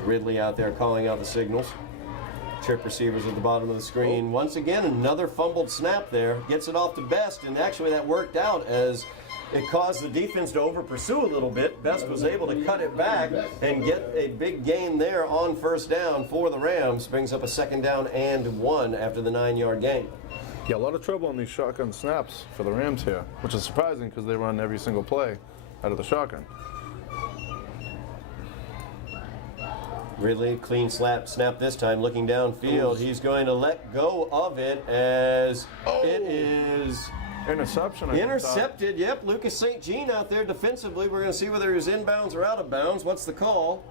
Ridley out there calling out the signals. Chip receivers at the bottom of the screen. Once again, another fumbled snap there. Gets it off to Best, and actually that worked out as it caused the defense to over-pursue a little bit. Best was able to cut it back and get a big gain there on first down for the Rams. Brings up a 2nd down and 1 after the 9-yard gain. Yeah, a lot of trouble on these shotgun snaps for the Rams here, which is surprising because they run every single play out of the shotgun. Ridley, clean snap this time, looking downfield. He's going to let go of it as it is Interception. I think, intercepted. Yep, Lucas St. Jean out there defensively. We're going to see whether he was inbounds or out of bounds. What's the call?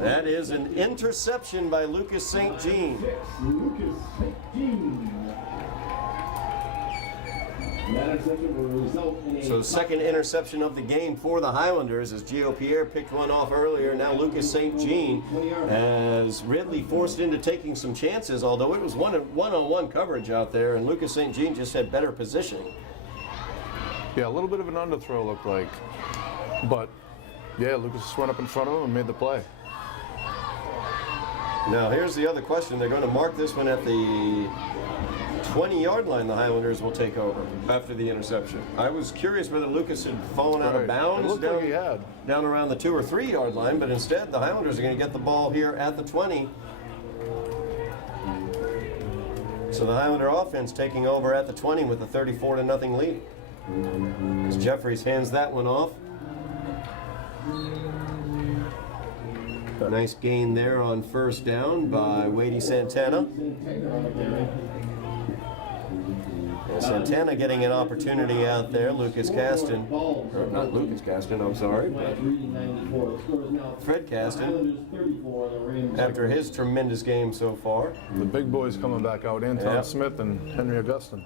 That is an interception by Lucas St. Jean. So second interception of the game for the Highlanders as Gio Pierre picked one off earlier. Now Lucas St. Jean as Ridley forced into taking some chances, although it was one-on-one coverage out there, and Lucas St. Jean just had better positioning. Yeah, a little bit of an underthrow looked like. But, yeah, Lucas just went up in front of him and made the play. Now here's the other question. They're going to mark this one at the 20-yard line. The Highlanders will take over after the interception. I was curious whether Lucas had fallen out of bounds It looked like he had. down around the 2 or 3 yard line, but instead the Highlanders are going to get the ball here at the 20. So the Highlander offense taking over at the 20 with a 34-0 lead. As Jeffries hands that one off. A nice gain there on first down by Wadey Santana. And Santana getting an opportunity out there. Lucas Caston, or not Lucas Caston, I'm sorry, but Fred Caston, after his tremendous game so far. The big boys coming back out, Anton Smith and Henry Augustin.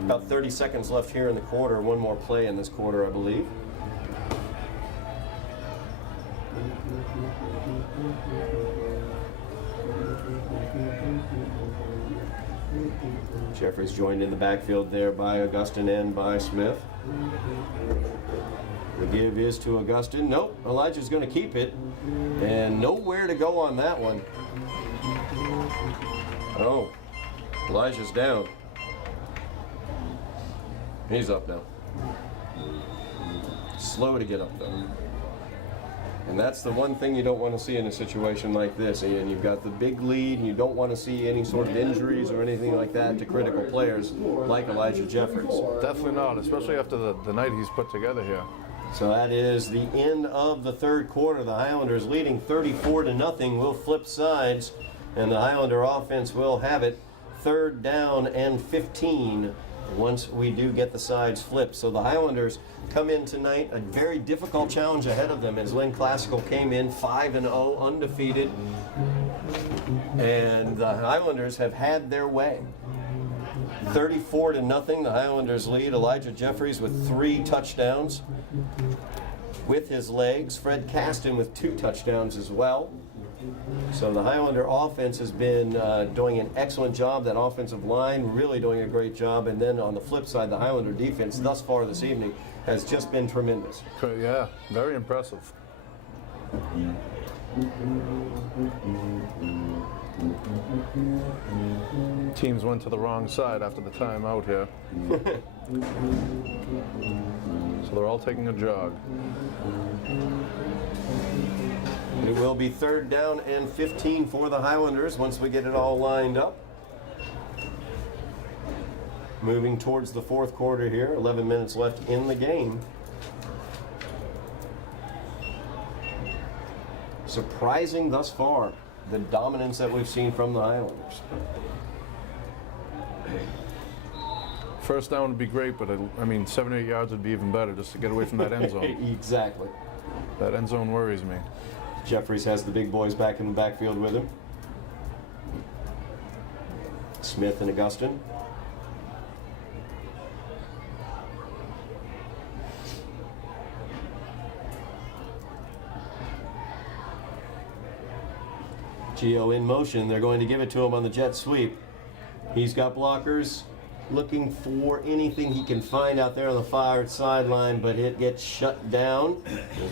About 30 seconds left here in the quarter. One more play in this quarter, I believe. Jeffries joined in the backfield there by Augustin and by Smith. The give is to Augustin. Nope, Elijah's going to keep it. And nowhere to go on that one. Oh, Elijah's down. He's up now. Slow to get up though. And that's the one thing you don't want to see in a situation like this, Ian. You've got the big lead, and you don't want to see any sort of injuries or anything like that to critical players like Elijah Jeffries. Definitely not, especially after the night he's put together here. So that is the end of the third quarter. The Highlanders leading 34-0. Will flip sides, and the Highlander offense will have it 3rd down and 15 once we do get the sides flipped. So the Highlanders come in tonight, a very difficult challenge ahead of them as Lynn Classical came in 5-0, undefeated. And the Highlanders have had their way. 34-0, the Highlanders lead. Elijah Jeffries with 3 touchdowns with his legs. Fred Caston with 2 touchdowns as well. So the Highlander offense has been doing an excellent job. That offensive line really doing a great job. And then on the flip side, the Highlander defense thus far this evening has just been tremendous. Yeah, very impressive. Teams went to the wrong side after the timeout here. So they're all taking a jog. It will be 3rd down and 15 for the Highlanders once we get it all lined up. Moving towards the 4th quarter here, 11 minutes left in the game. Surprising thus far, the dominance that we've seen from the Highlanders. First down would be great, but I mean, 7 or 8 yards would be even better just to get away from that end zone. Exactly. That end zone worries me. Jeffries has the big boys back in the backfield with him. Smith and Augustin. Gio in motion. They're going to give it to him on the jet sweep. He's got blockers looking for anything he can find out there on the far sideline, but it gets shut down.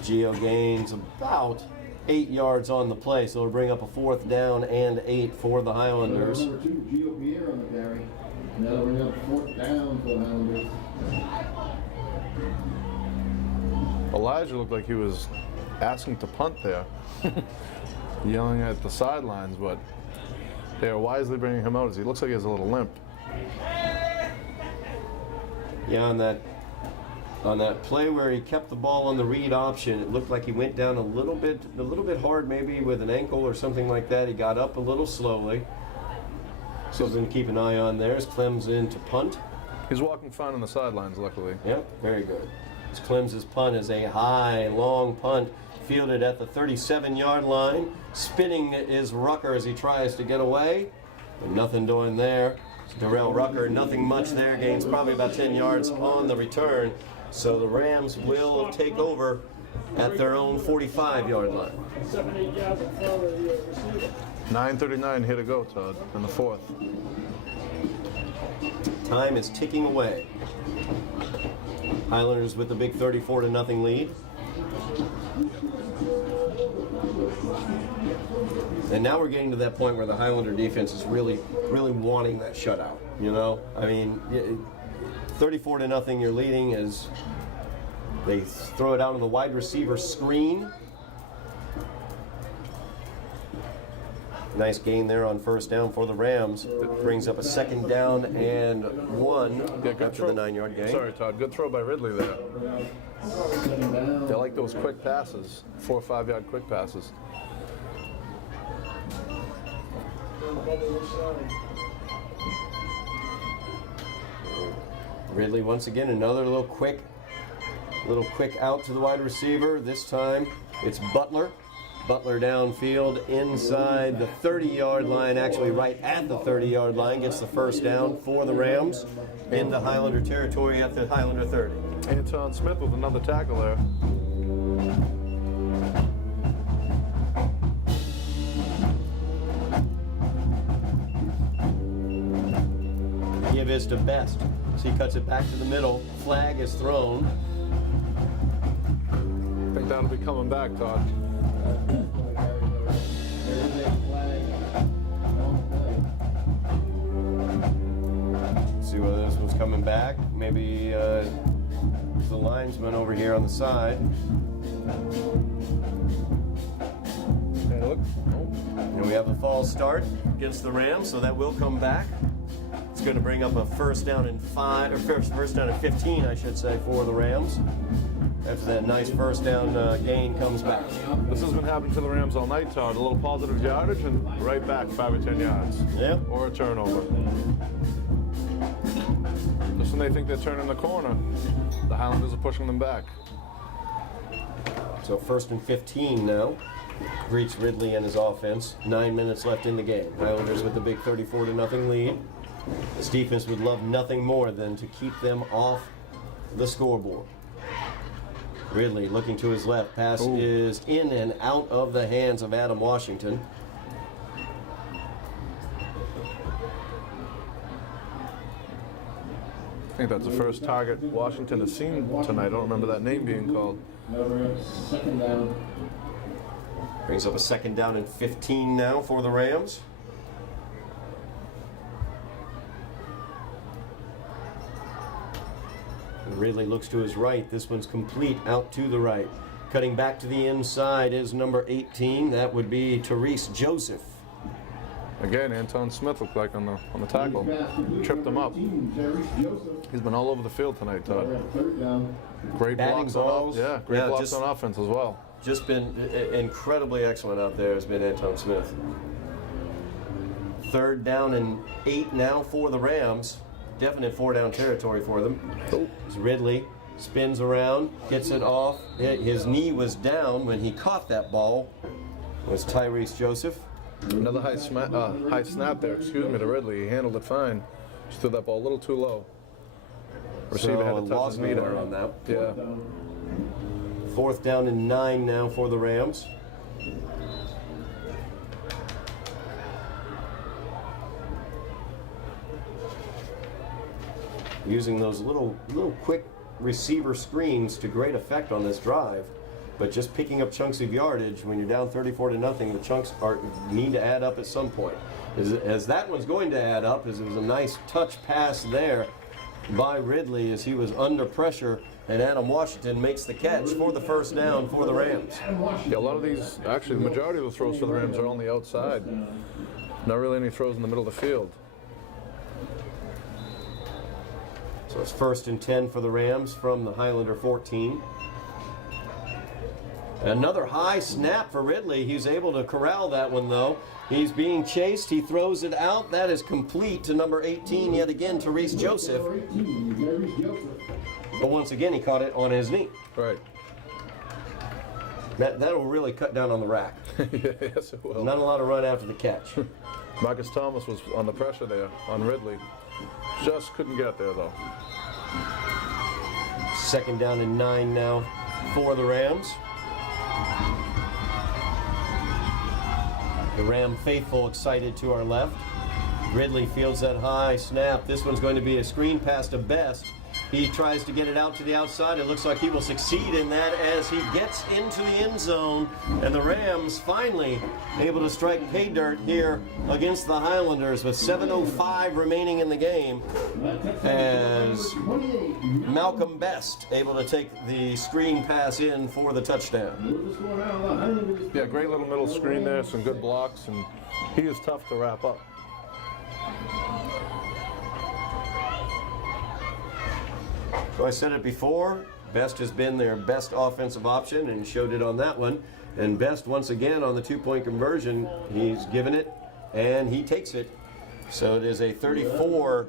Gio gains about 8 yards on the play, so it'll bring up a 4th down and 8 for the Highlanders. Number 2, Gio Pierre on the carry. That'll bring up 4th down for the Highlanders. Elijah looked like he was asking to punt there. Yelling at the sidelines, but they are wisely bringing him out as he looks like he has a little limp. Yeah, on that play where he kept the ball on the read option, it looked like he went down a little bit hard, maybe with an ankle or something like that. He got up a little slowly. So something to keep an eye on there as Clem's in to punt. He's walking fine on the sidelines, luckily. Yep, very good. As Clem's punt is a high, long punt, fielded at the 37-yard line. Spinning is Rucker as he tries to get away. But nothing doing there. Darrell Rucker, nothing much there. Gains probably about 10 yards on the return. So the Rams will take over at their own 45-yard line. 7-8 yards in front of the receiver. 9:39 here to go, Todd, in the 4th. Time is ticking away. Highlanders with the big 34-0 lead. And now we're getting to that point where the Highlander defense is really wanting that shutout. You know, I mean, 34-0, you're leading as they throw it out on the wide receiver screen. Nice gain there on 1st down for the Rams. That brings up a 2nd down and 1 after the 9-yard gain. Sorry, Todd. Good throw by Ridley there. They like those quick passes, 4 or 5 yard quick passes. Ridley once again, another little quick out to the wide receiver. This time it's Butler. Butler downfield inside the 30-yard line, actually right at the 30-yard line, gets the 1st down for the Rams into Highlander territory at the Highlander 30. Anton Smith with another tackle there. Give is to Best. So he cuts it back to the middle. Flag is thrown. I think that'll be coming back, Todd. See whether this one's coming back. Maybe the linesman over here on the side. Hey, look. And we have a false start against the Rams, so that will come back. It's going to bring up a 1st down and 5, or first down and 15, I should say, for the Rams. After that nice 1st down gain comes back. This has been happening to the Rams all night, Todd. A little positive yardage and right back 5 or 10 yards. Yeah. Or a turnover. Just when they think they're turning the corner, the Highlanders are pushing them back. So 1st and 15 now. Greets Ridley and his offense. 9 minutes left in the game. Highlanders with the big 34-0 lead. This defense would love nothing more than to keep them off the scoreboard. Ridley looking to his left. Pass is in and out of the hands of Adam Washington. I think that's the first target Washington has seen tonight. I don't remember that name being called. 2nd down. Brings up a 2nd down and 15 now for the Rams. Ridley looks to his right. This one's complete out to the right. Cutting back to the inside is number 18. That would be Therese Joseph. Again, Anton Smith looked like on the tackle. Tripped him up. He's been all over the field tonight, Todd. Great Batting blocks balls. on great Yeah, blocks just- on offense as well. Just been incredibly excellent out there has been Anton Smith. 3rd down and 8 now for the Rams. Definite 4-down territory for them. As Ridley spins around, gets it off. His knee was down when he caught that ball. It was Tyrese Joseph. Another high snap there, to Ridley. He handled it fine. Just threw that ball a little too low. Receiver had to touch lost his knee there there. on that. Yeah. 4th down and 9 now for the Rams. Using those little quick receiver screens to great effect on this drive, but just picking up chunks of yardage when you're down 34-0, the chunks need to add up at some point. As that one's going to add up, as it was a nice touch pass there by Ridley as he was under pressure, and Adam Washington makes the catch for the 1st down for the Rams. Yeah, a lot of these, actually, the majority of the throws for the Rams are on the outside. Not really any throws in the middle of the field. So it's 1st and 10 for the Rams from the Highlander 14. Another high snap for Ridley. He's able to corral that one, though. He's being chased. He throws it out. That is complete to number 18 yet again, Therese Joseph. But once again, he caught it on his knee. Right. That'll really cut down on the rack. Yes, it will. Not a lot of run after the catch. Marcus Thomas was on the pressure there on Ridley. Just couldn't get there, though. 2nd down and 9 now for the Rams. The Ram faithful excited to our left. Ridley fields that high snap. This one's going to be a screen pass to Best. He tries to get it out to the outside. It looks like he will succeed in that as he gets into the end zone. And the Rams finally able to strike pay dirt here against the Highlanders with 7:05 remaining in the game. As Malcolm Best able to take the screen pass in for the touchdown. Yeah, great little middle screen there, some good blocks, and he is tough to wrap up. So I said it before, Best has been their best offensive option and showed it on that one. And Best, once again, on the 2-point conversion, he's given it and he takes it. So it is a 34-8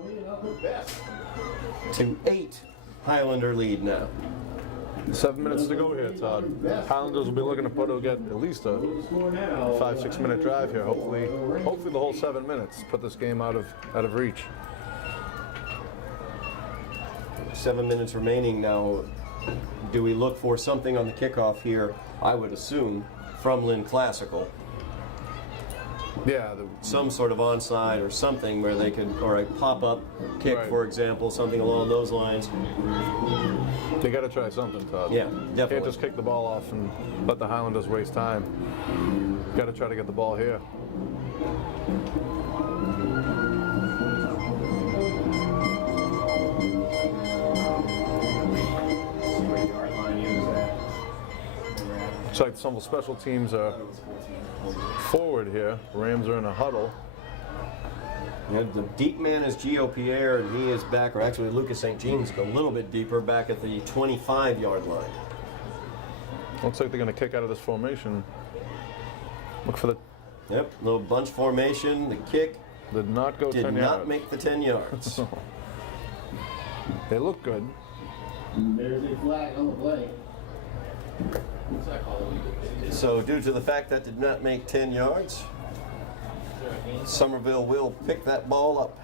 Highlander lead now. 7 minutes to go here, Todd. Highlanders will be looking to get at least a 5-6 minute drive here. Hopefully the whole 7 minutes. Put this game out of reach. 7 minutes remaining now. Do we look for something on the kickoff here? I would assume from Lynn Classical. Yeah, Some sort of onside or something where they could, or a pop-up kick, Right. for example, something along those lines. they got to try something, Todd. Yeah, Can't definitely. just kick the ball off and let the Highlanders waste time. Got to try to get the ball here. Looks like some of the special teams are forward here. Rams are in a huddle. You know, the deep man is Gio Pierre, and he is back, or actually Lucas St. Jean's a little bit deeper, back at the 25-yard line. Looks like they're going to kick out of this formation. Look for the... Yep, little bunch formation. The kick Did not go 10 did yards. not make the 10 yards. They look good. There's a flag on the play. So due to the fact that did not make 10 yards, Somerville will pick that ball up.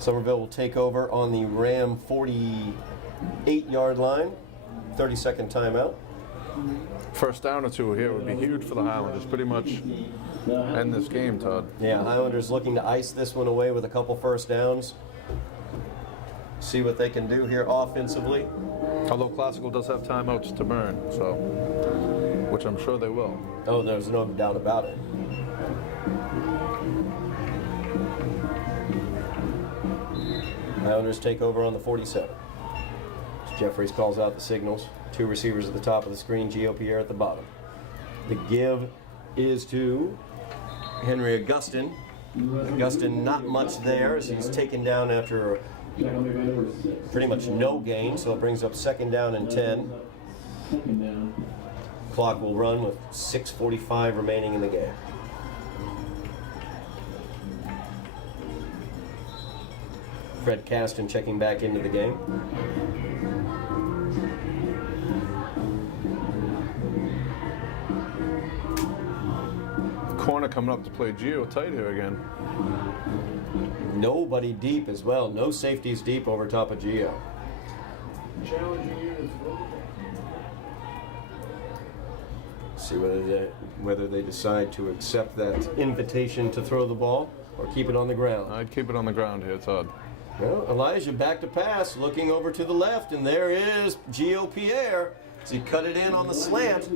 Somerville will take over on the Ram 48-yard line. 30-second timeout. First down or two here would be huge for the Highlanders. Pretty much end this game, Todd. Yeah, Highlanders looking to ice this one away with a couple first downs. See what they can do here offensively. Although Classical does have timeouts to burn, so which I'm sure they will. Oh, there's no doubt about it. Highlanders take over on the 47. Jeffries calls out the signals. Two receivers at the top of the screen, Gio Pierre at the bottom. The give is to Henry Augustin. Augustin not much there as he's taken down after pretty much no gain, so it brings up 2nd down and 10. Clock will run with 6:45 remaining in the game. Fred Caston checking back into the game. Corner coming up to play Gio tight here again. Nobody deep as well. No safeties deep over top of Gio. Challenging units. See whether they decide to accept that invitation to throw the ball or keep it on the ground. I'd keep it on the ground here, Todd. Well, Elijah back to pass, looking over to the left, and there is Gio Pierre. So he cut it in on the slant,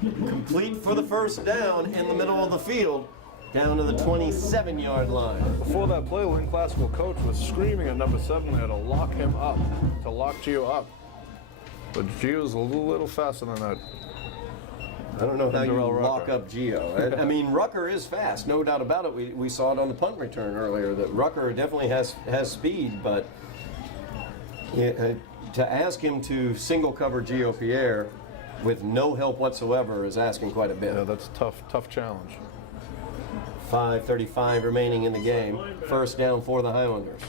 complete for the 1st down in the middle of the field, down to the 27-yard line. Before that play, Lynn Classical coach was screaming at number 7 there to lock him up, to lock Gio up. But Gio's a little faster than that. I don't know how you Darrell lock Rucker. up Gio. I mean, Rucker is fast, no doubt about it. We saw it on the punt return earlier that Rucker definitely has speed, but to ask him to single cover Gio Pierre with no help whatsoever is asking quite a bit. Yeah, that's a tough challenge. 5:35 remaining in the game. 1st down for the Highlanders.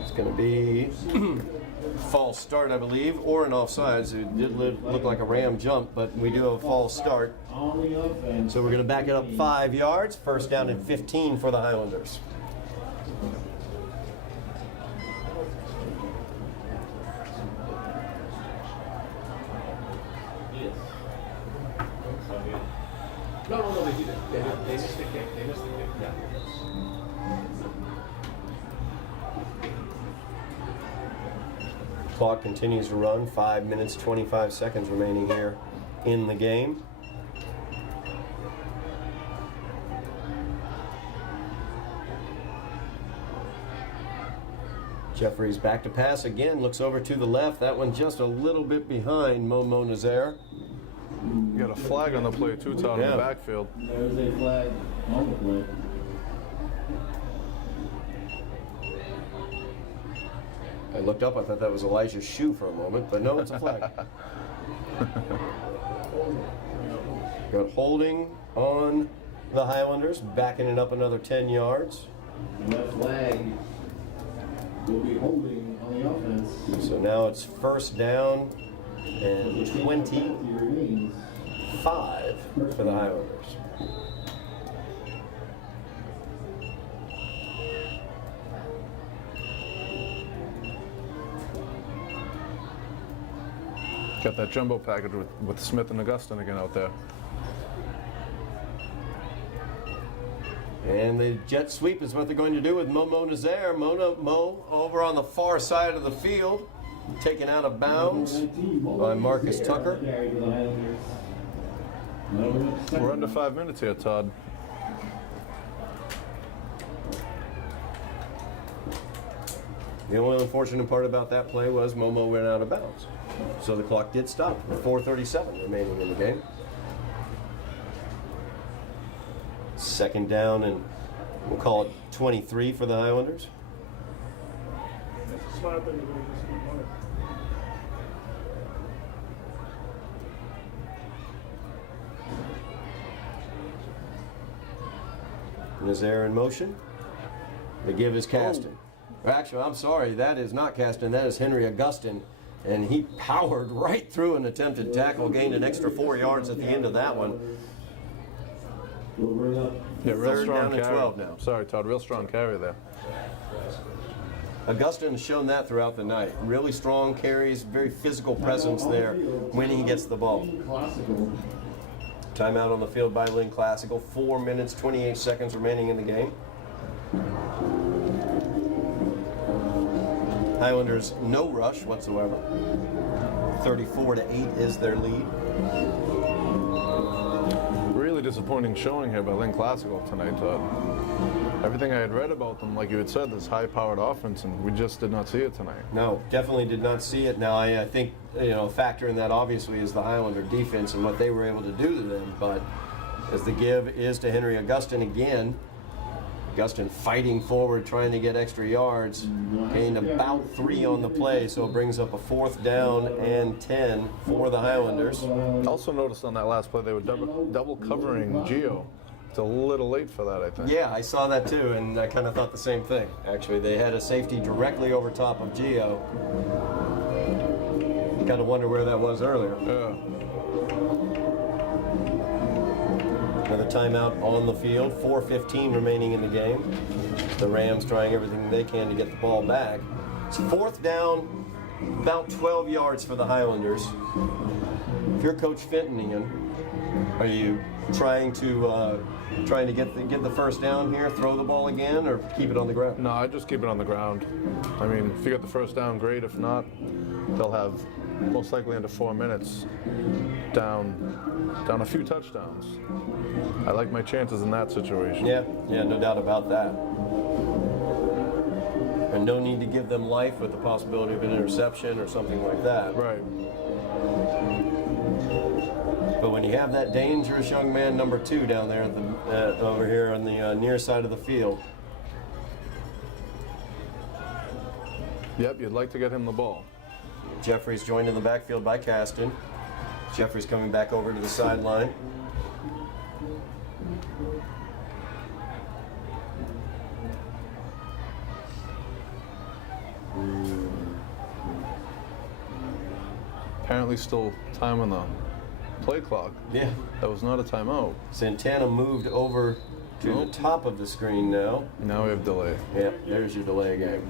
It's going to be false start, I believe, or an offsides. It did look like a ram jump, but we do have a false start. So we're going to back it up 5 yards. 1st down and 15 for the Highlanders. No, they did it. They missed the kick. Yeah. Clock continues to run. 5 minutes, 25 seconds remaining here in the game. Jeffries back to pass again. Looks over to the left. That one just a little bit behind Momo Nazaire. You got a flag on the play too, Todd, in Yeah. the backfield. There's a flag on the play. I looked up, I thought that was Elijah's shoe for a moment, but no, it's a flag. Got holding on the Highlanders, backing it up another 10 yards. And that flag will be holding on the offense. So now it's 1st down and 25 Remains. for the Highlanders. Got that jumbo package with Smith and Augustin again out there. And the jet sweep is what they're going to do with Momo Nazaire. Mo over on the far side of the field, taken out of bounds by Marcus Tucker. We're under 5 minutes here, Todd. The only unfortunate part about that play was Momo went out of bounds. So the clock did stop with 4:37 remaining in the game. 2nd down and we'll call it 23 for the Highlanders. It's a smart thing to do. Just keep on it. Nazaire in motion. The give is Caston. Actually, I'm sorry, that is not Caston, that is Henry Augustin. And he powered right through an attempted tackle, gained an extra 4 yards at the end of that one. Yeah, real 3rd strong down and carry. 12 now. Sorry, Todd, real strong carry there. Augustin has shown that throughout the night. Really strong carries, very physical presence there when he gets the ball. Timeout on the field by Lynn Classical. 4 minutes, 28 seconds remaining in the game. Highlanders, no rush whatsoever. 34-8 is their lead. Really disappointing showing here by Lynn Classical tonight, Todd. everything I had read about them, like you had said, this high-powered offense, and we just did not see it tonight. No, definitely did not see it. Now, I think, a factor in that obviously is the Highlander defense and what they were able to do to them. But as the give is to Henry Augustin again, Augustin fighting forward, trying to get extra yards, gained about 3 on the play, so it brings up a 4th down and 10 for the Highlanders. Also noticed on that last play they were double covering Gio. It's a little late for that, I think. Yeah, I saw that too, and I kind of thought the same thing. Actually, they had a safety directly over top of Gio. Kind of wonder where that was earlier. Yeah. Another timeout on the field, 4:15 remaining in the game. The Rams trying everything they can to get the ball back. It's 4th down, about 12 yards for the Highlanders. If you're Coach Fenton, Ian, are you trying to get the first down here, throw the ball again, or keep it on the ground? No, I just keep it on the ground. I mean, if you get the first down, great. If not, they'll have most likely under 4 minutes down a few touchdowns. I like my chances in that situation. Yeah, no doubt about that. And no need to give them life with the possibility of an interception or something like that. Right. But when you have that dangerous young man, number 2, down there at the, over here on the near side of the field. Yep, you'd like to get him the ball. Jeffries joined in the backfield by Caston. Jeffries coming back over to the sideline. Apparently still time on the play clock. Yeah. That was not a timeout. Santana moved over to the top of the screen now. Now we have delay. Yeah, there's your delay game.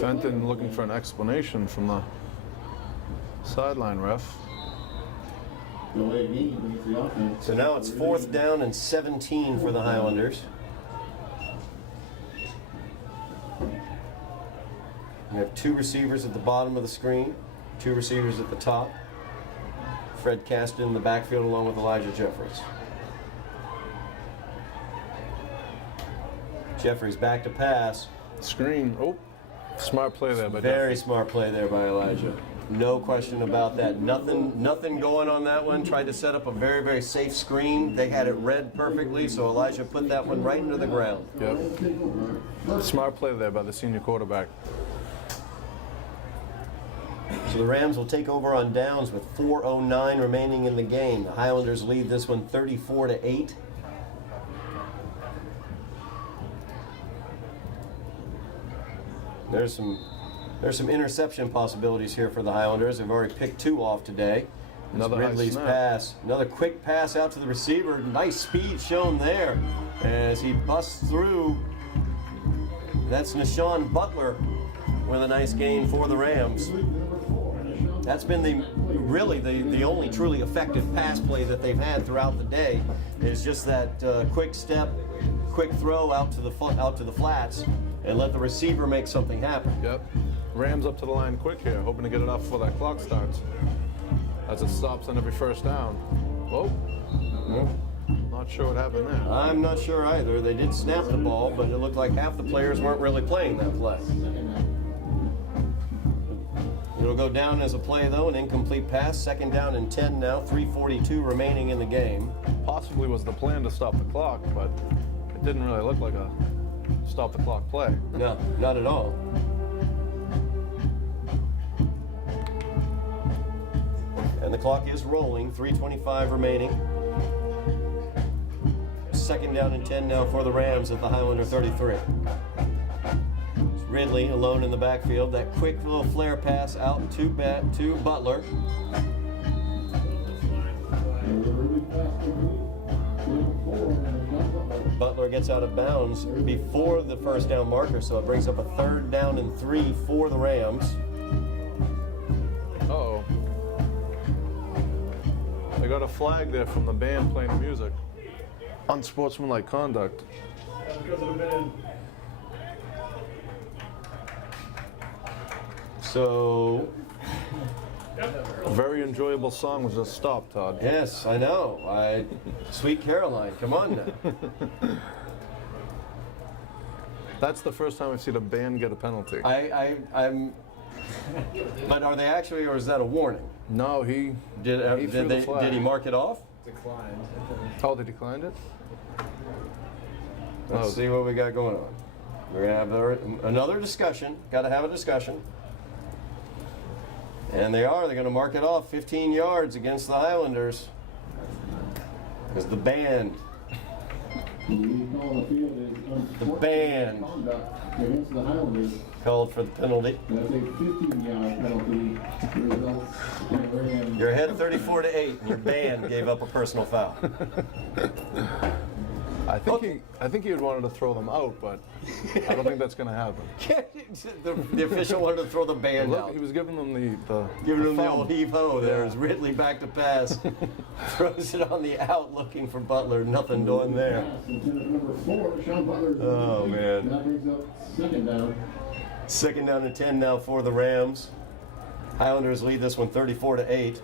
Fenton looking for an explanation from the sideline ref. So now it's 4th down and 17 for the Highlanders. We have 2 receivers at the bottom of the screen, 2 receivers at the top. Fred Caston in the backfield along with Elijah Jeffries. Jeffries back to pass. Screen. Oh, smart play there by Very smart play there by Elijah. No question about that. Nothing going on that one. Tried to set up a very, very safe screen. They had it read perfectly, so Elijah put that one right into the ground. Yep. Smart play there by the senior quarterback. So the Rams will take over on downs with 4:09 remaining in the game. The Highlanders lead this one 34-8. There's some interception possibilities here for the Highlanders. They've already picked 2 off today. Another Ridley's pass. Another quick pass out to the receiver. Nice speed shown there as he busts through. That's Nashawn Butler with a nice gain for the Rams. That's been the only truly effective pass play that they've had throughout the day. Is just that quick step, quick throw out to the flats, and let the receiver make something happen. Yep. Rams up to the line quick here, hoping to get it off before that clock starts. As it stops on every first down. Whoa. Not sure what happened there. I'm not sure either. They did snap the ball, but it looked like half the players weren't really playing that play. It'll go down as a play, though, an incomplete pass. 2nd down and 10 now, 3:42 remaining in the game. Possibly was the plan to stop the clock, but it didn't really look like a stop the clock play. No, not at all. And the clock is rolling, 3:25 remaining. 2nd down and 10 now for the Rams at the Highlander 33. It's Ridley alone in the backfield. That quick little flare pass out to Butler. Butler gets out of bounds before the first down marker, so it brings up a 3rd down and 3 for the Rams. Uh-oh. They got a flag there from the band playing music. Unsportsmanlike conduct. Because of the man. So Very enjoyable song was just stopped, Todd. Yes, I know. Sweet Caroline, come on now. That's the first time I've seen a band get a penalty. I'm. But are they actually, or is that a warning? No, he Did threw the flag. Did he mark it off? Declined. Oh, they declined it? Let's see what we got going on. We're gonna have another discussion. Got to have a discussion. And they're going to mark it off 15 yards against the Highlanders. Because the band. The band against the Highlanders. called for the penalty. That's a 15-yard penalty. Results in a Ram. You're ahead 34-8, and your band gave up a personal foul. I think he had wanted to throw them out, but I don't think that's going to happen. the official wanted to throw the band Look, out. he was giving them the Giving him the thumb. old heave-ho there. Yeah. As Ridley back to pass. Throws it on the out looking for Butler. Nothing doing there. Pass into number 4, Sean Butler. Oh, man. That brings up second down. Second down and 10 now for the Rams. Highlanders lead this one 34-8.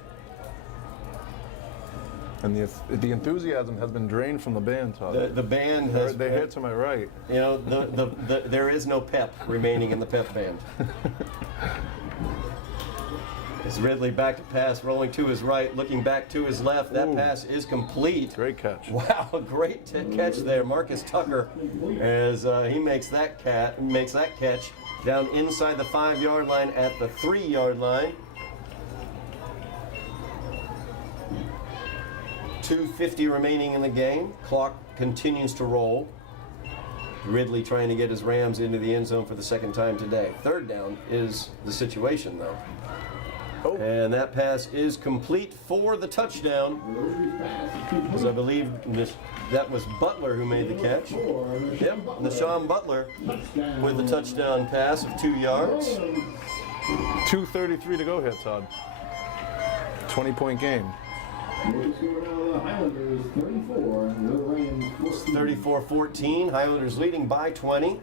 And the enthusiasm has been drained from the band, Todd. The band has. They're here to my right. You know, there is no pep remaining in the pep band. As Ridley back to pass, rolling to his right, looking back to his left. That pass is complete. Great catch. Wow, great catch there, Marcus Tucker, as he makes that catch down inside the 5-yard line at the 3-yard line. 2:50 remaining in the game. Clock continues to roll. Ridley trying to get his Rams into the end zone for the second time today. Third down is the situation, though. Oh. And that pass is complete for the touchdown. Because I believe that was Butler who made the catch. Yep, Nashawn Butler with the touchdown pass of 2 yards. 2:33 to go here, Todd. 20-point game. Highlanders 34, the Rams 34-14. Highlanders leading by 20.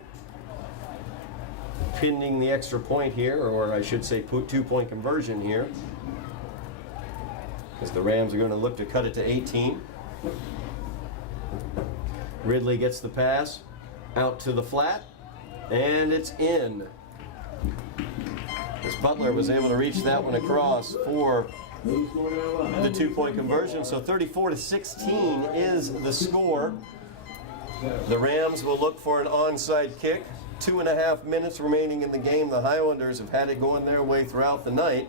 Pending the extra point here, or I should say 2-point conversion here. Because the Rams are going to look to cut it to 18. Ridley gets the pass out to the flat, and it's in. As Butler was able to reach that one across for the 2-point conversion. So 34-16 is the score. The Rams will look for an onside kick. 2.5 minutes remaining in the game. The Highlanders have had it going their way throughout the night,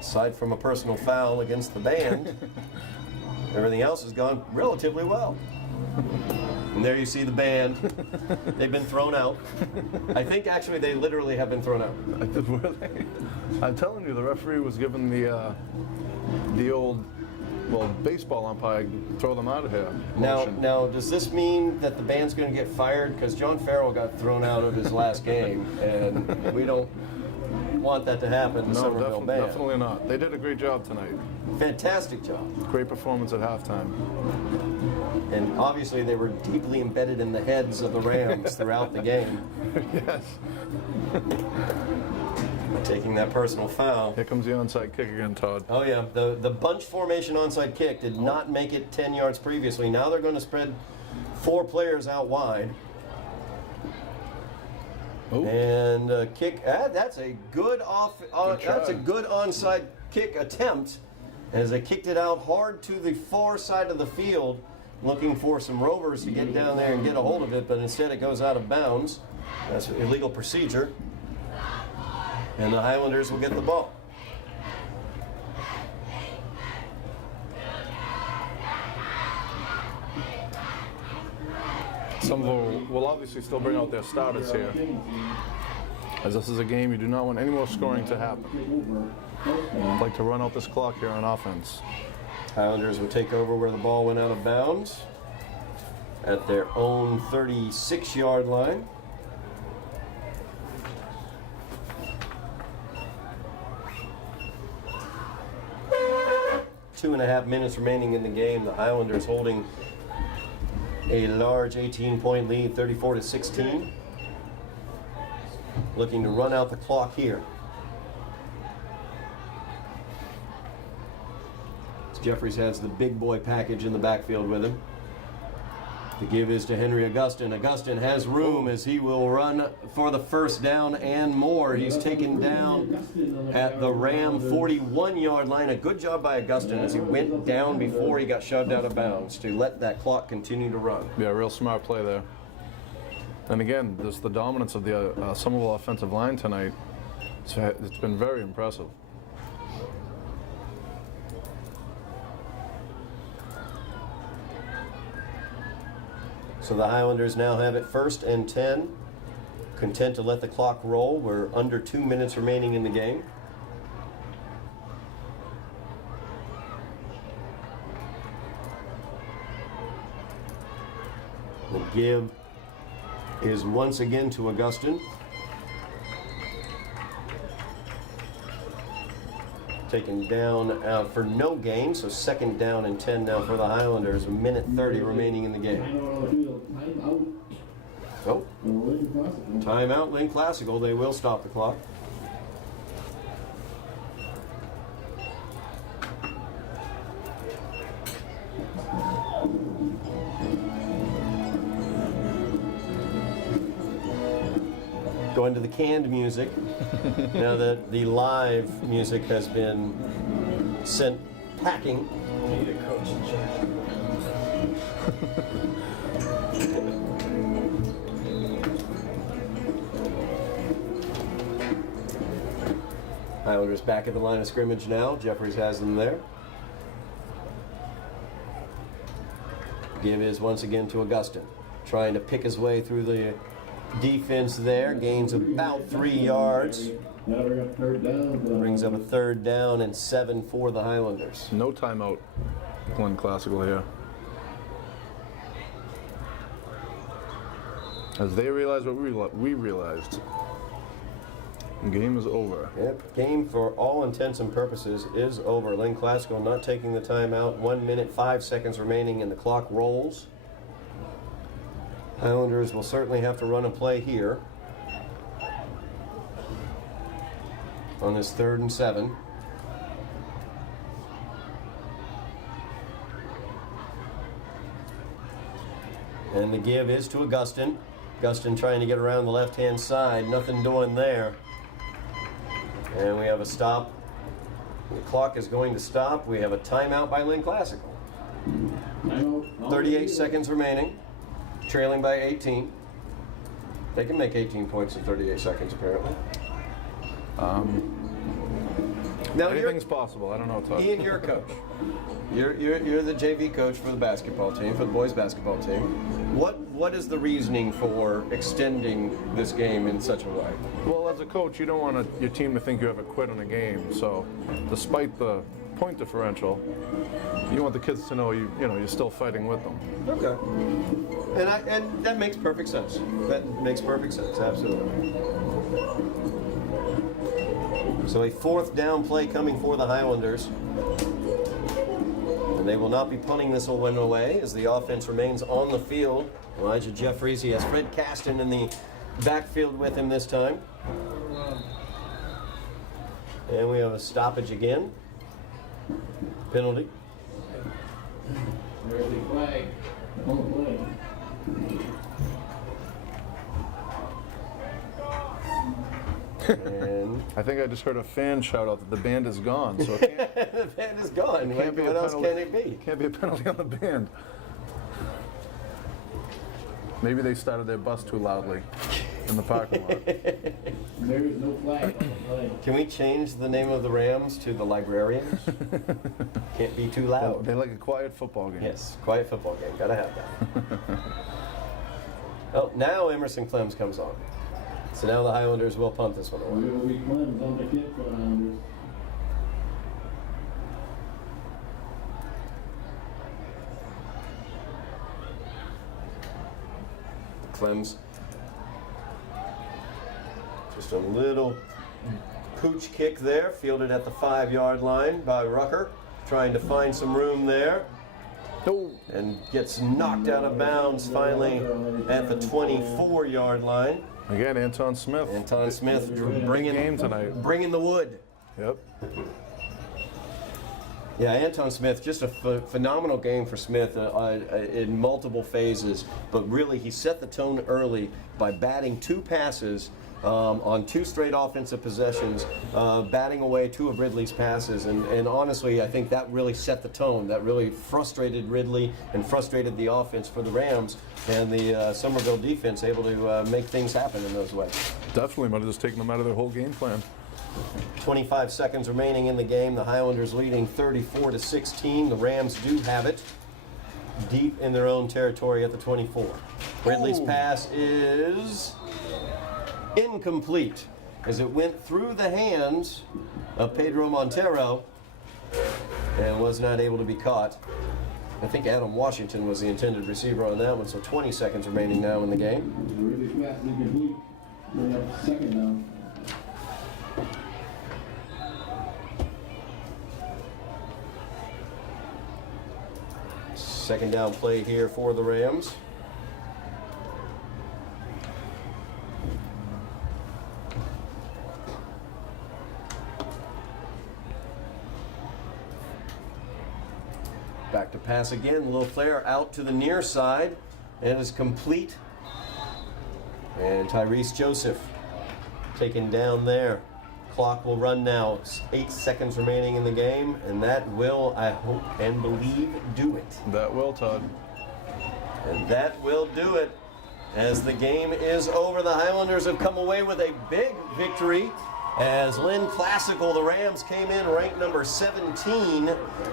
aside from a personal foul against the band. Everything else has gone relatively well. And there you see the band. They've been thrown out. I think actually they literally have been thrown out. Were they? I'm telling you, the referee was given the old, baseball umpire, throw them out of here. motion. Now, does this mean that the band's going to get fired? Because John Farrell got thrown out of his last game, and we don't want that to happen to No, Somerville band. definitely not. They did a great job tonight. Fantastic job. Great performance at halftime. And obviously they were deeply embedded in the heads of the Rams throughout the game. Yes. Taking that personal foul. Here comes the onside kick again, Todd. Oh yeah, the bunch formation onside kick did not make it 10 yards previously. Now they're going to spread 4 players out wide. Oh. And kick. That's a good that's a good onside kick attempt, as they kicked it out hard to the far side of the field, looking for some rovers to get down there and get a hold of it. But instead, it goes out of bounds. That's illegal procedure, and the Highlanders will get the ball. Somerville will obviously still bring out their starters here, as this is a game you do not want any more scoring to happen. I'd like to run out this clock here on offense. Highlanders will take over where the ball went out of bounds at their own 36-yard line. Two and a half minutes remaining in the game. The Highlanders holding a large 18-point lead, 34-16. Looking to run out the clock here. Jeffries has the big boy package in the backfield with him. The give is to Henry Augustin. Augustin has room as he will run for the first down and more. He's taken down at the Ram 41-yard line. A good job by Augustin as he went down before he got shoved out of bounds to let that clock continue to run. Yeah, real smart play there. And again, just the dominance of the Somerville offensive line tonight. It's been very impressive. So the Highlanders now have it 1st and 10. Content to let the clock roll. We're under 2 minutes remaining in the game. The give is once again to Augustin. Taken down for no gain, so 2nd down and 10 now for the Highlanders. A minute 30 remaining in the game. Oh, timeout, Lynn Classical. They will stop the clock. Going to the canned music. Now that the live music has been sent packing. Need a coach in charge. Highlanders back at the line of scrimmage now. Jeffries has them there. Give is once again to Augustin. Trying to pick his way through the defense there. Gains about 3 yards. Brings up a 3rd down and 7 for the Highlanders. No timeout. Lynn Classical here. As they realize what we realized. The game is over. Yep, game for all intents and purposes is over. Lynn Classical not taking the timeout. 1 minute, 5 seconds remaining, and the clock rolls. Highlanders will certainly have to run a play here on this 3rd and 7. And the give is to Augustin. Augustin trying to get around the left-hand side. Nothing doing there. And we have a stop. The clock is going to stop. We have a timeout by Lynn Classical. 38 seconds remaining. Trailing by 18. They can make 18 points in 38 seconds, apparently. Now anything's possible. I don't know, Todd. Ian, you're a coach. You're the JV coach for the basketball team, for the boys basketball team. What is the reasoning for extending this game in such a way? Well, as a coach, you don't want your team to think you have quit on a game. So, despite the point differential, you want the kids to know you're still fighting with them. Okay. And that makes perfect sense. That makes perfect sense, absolutely. So a 4th down play coming for the Highlanders. And they will not be punting this one away as the offense remains on the field. Elijah Jeffries, he has Fred Caston in the backfield with him this time. And we have a stoppage again. Penalty. There's the flag. On the play. And I think I just heard a fan shout out that the band is gone. So it can't, the band is gone. What else can it be? Can't be a penalty on the band. Maybe they started their bus too loudly in the parking lot. There is no flag on the play. Can we change the name of the Rams to the Librarians? Can't be too loud. They like a quiet football game. Yes, quiet football game. Gotta have that. Oh, now Emerson Clems comes on. So now the Highlanders will punt this one away. Will be Clemens on the kick for the Highlanders. Clems. Just a little pooch kick there, fielded at the 5-yard line by Rucker, trying to find some room there. No. And gets knocked out of bounds finally at the 24-yard line. Again, Anton Smith. Anton Smith Big game tonight. bringing the wood. Yep. Yeah, Anton Smith, just a phenomenal game for Smith in multiple phases, but really he set the tone early by batting 2 passes on 2 straight offensive possessions, batting away 2 of Ridley's passes, and honestly, I think that really set the tone. That really frustrated Ridley and frustrated the offense for the Rams, and the Somerville defense able to make things happen in those ways. Definitely might have just taken them out of their whole game plan. 25 seconds remaining in the game. The Highlanders leading 34-16. The Rams do have it deep in their own territory at the 24. Ridley's pass is incomplete as it went through the hands of Pedro Montero and was not able to be caught. I think Adam Washington was the intended receiver on that one, so 20 seconds remaining now in the game. Ridley's pass is incomplete. Bring up second down. Second down play here for the Rams. Back to pass again, a little flare out to the near side, and is complete. And Tyrese Joseph taken down there. Clock will run now. 8 seconds remaining in the game, and that will, I hope and believe, do it. That will, Todd. And that will do it. As the game is over, the Highlanders have come away with a big victory. As Lynn Classical, the Rams came in ranked number 17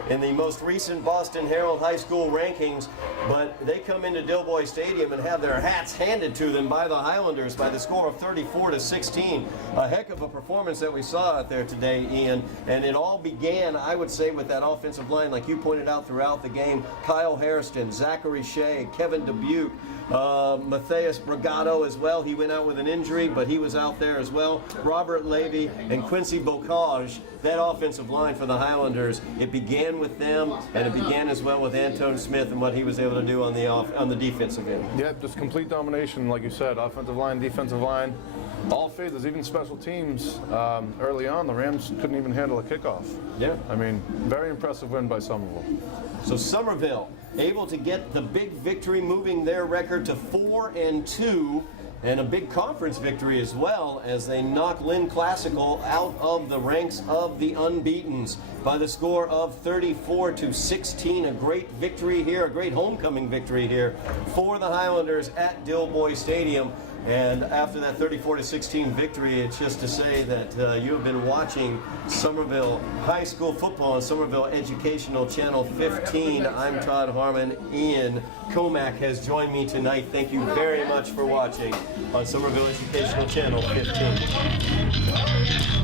in the most recent Boston Herald High School rankings, but they come into Dilboy Stadium and have their hats handed to them by the Highlanders by the score of 34-16. A heck of a performance that we saw out there today, Ian, and it all began, I would say, with that offensive line, like you pointed out throughout the game. Kyle Hairston, Zachary Shea, Kevin Dubuque, Matthias Brigado as well. He went out with an injury, but he was out there as well. Robert Levy and Quincy Bocage. That offensive line for the Highlanders, it began with them, and it began as well with Anton Smith and what he was able to do on the defensive end. Yeah, just complete domination, like you said. Offensive line, defensive line, all phases, even special teams. Early on, the Rams couldn't even handle a kickoff. Yeah. I mean, very impressive win by Somerville. So Somerville able to get the big victory, moving their record to 4-2, and a big conference victory as well, as they knock Lynn Classical out of the ranks of the unbeatens by the score of 34-16. A great victory here, a great homecoming victory here for the Highlanders at Dilboy Stadium. And after that 34-16 victory, it's just to say that you have been watching Somerville High School football on Somerville Educational Channel 15. I'm Todd Harmon. Ian Comack has joined me tonight. Thank you very much for watching on Somerville Educational Channel 15.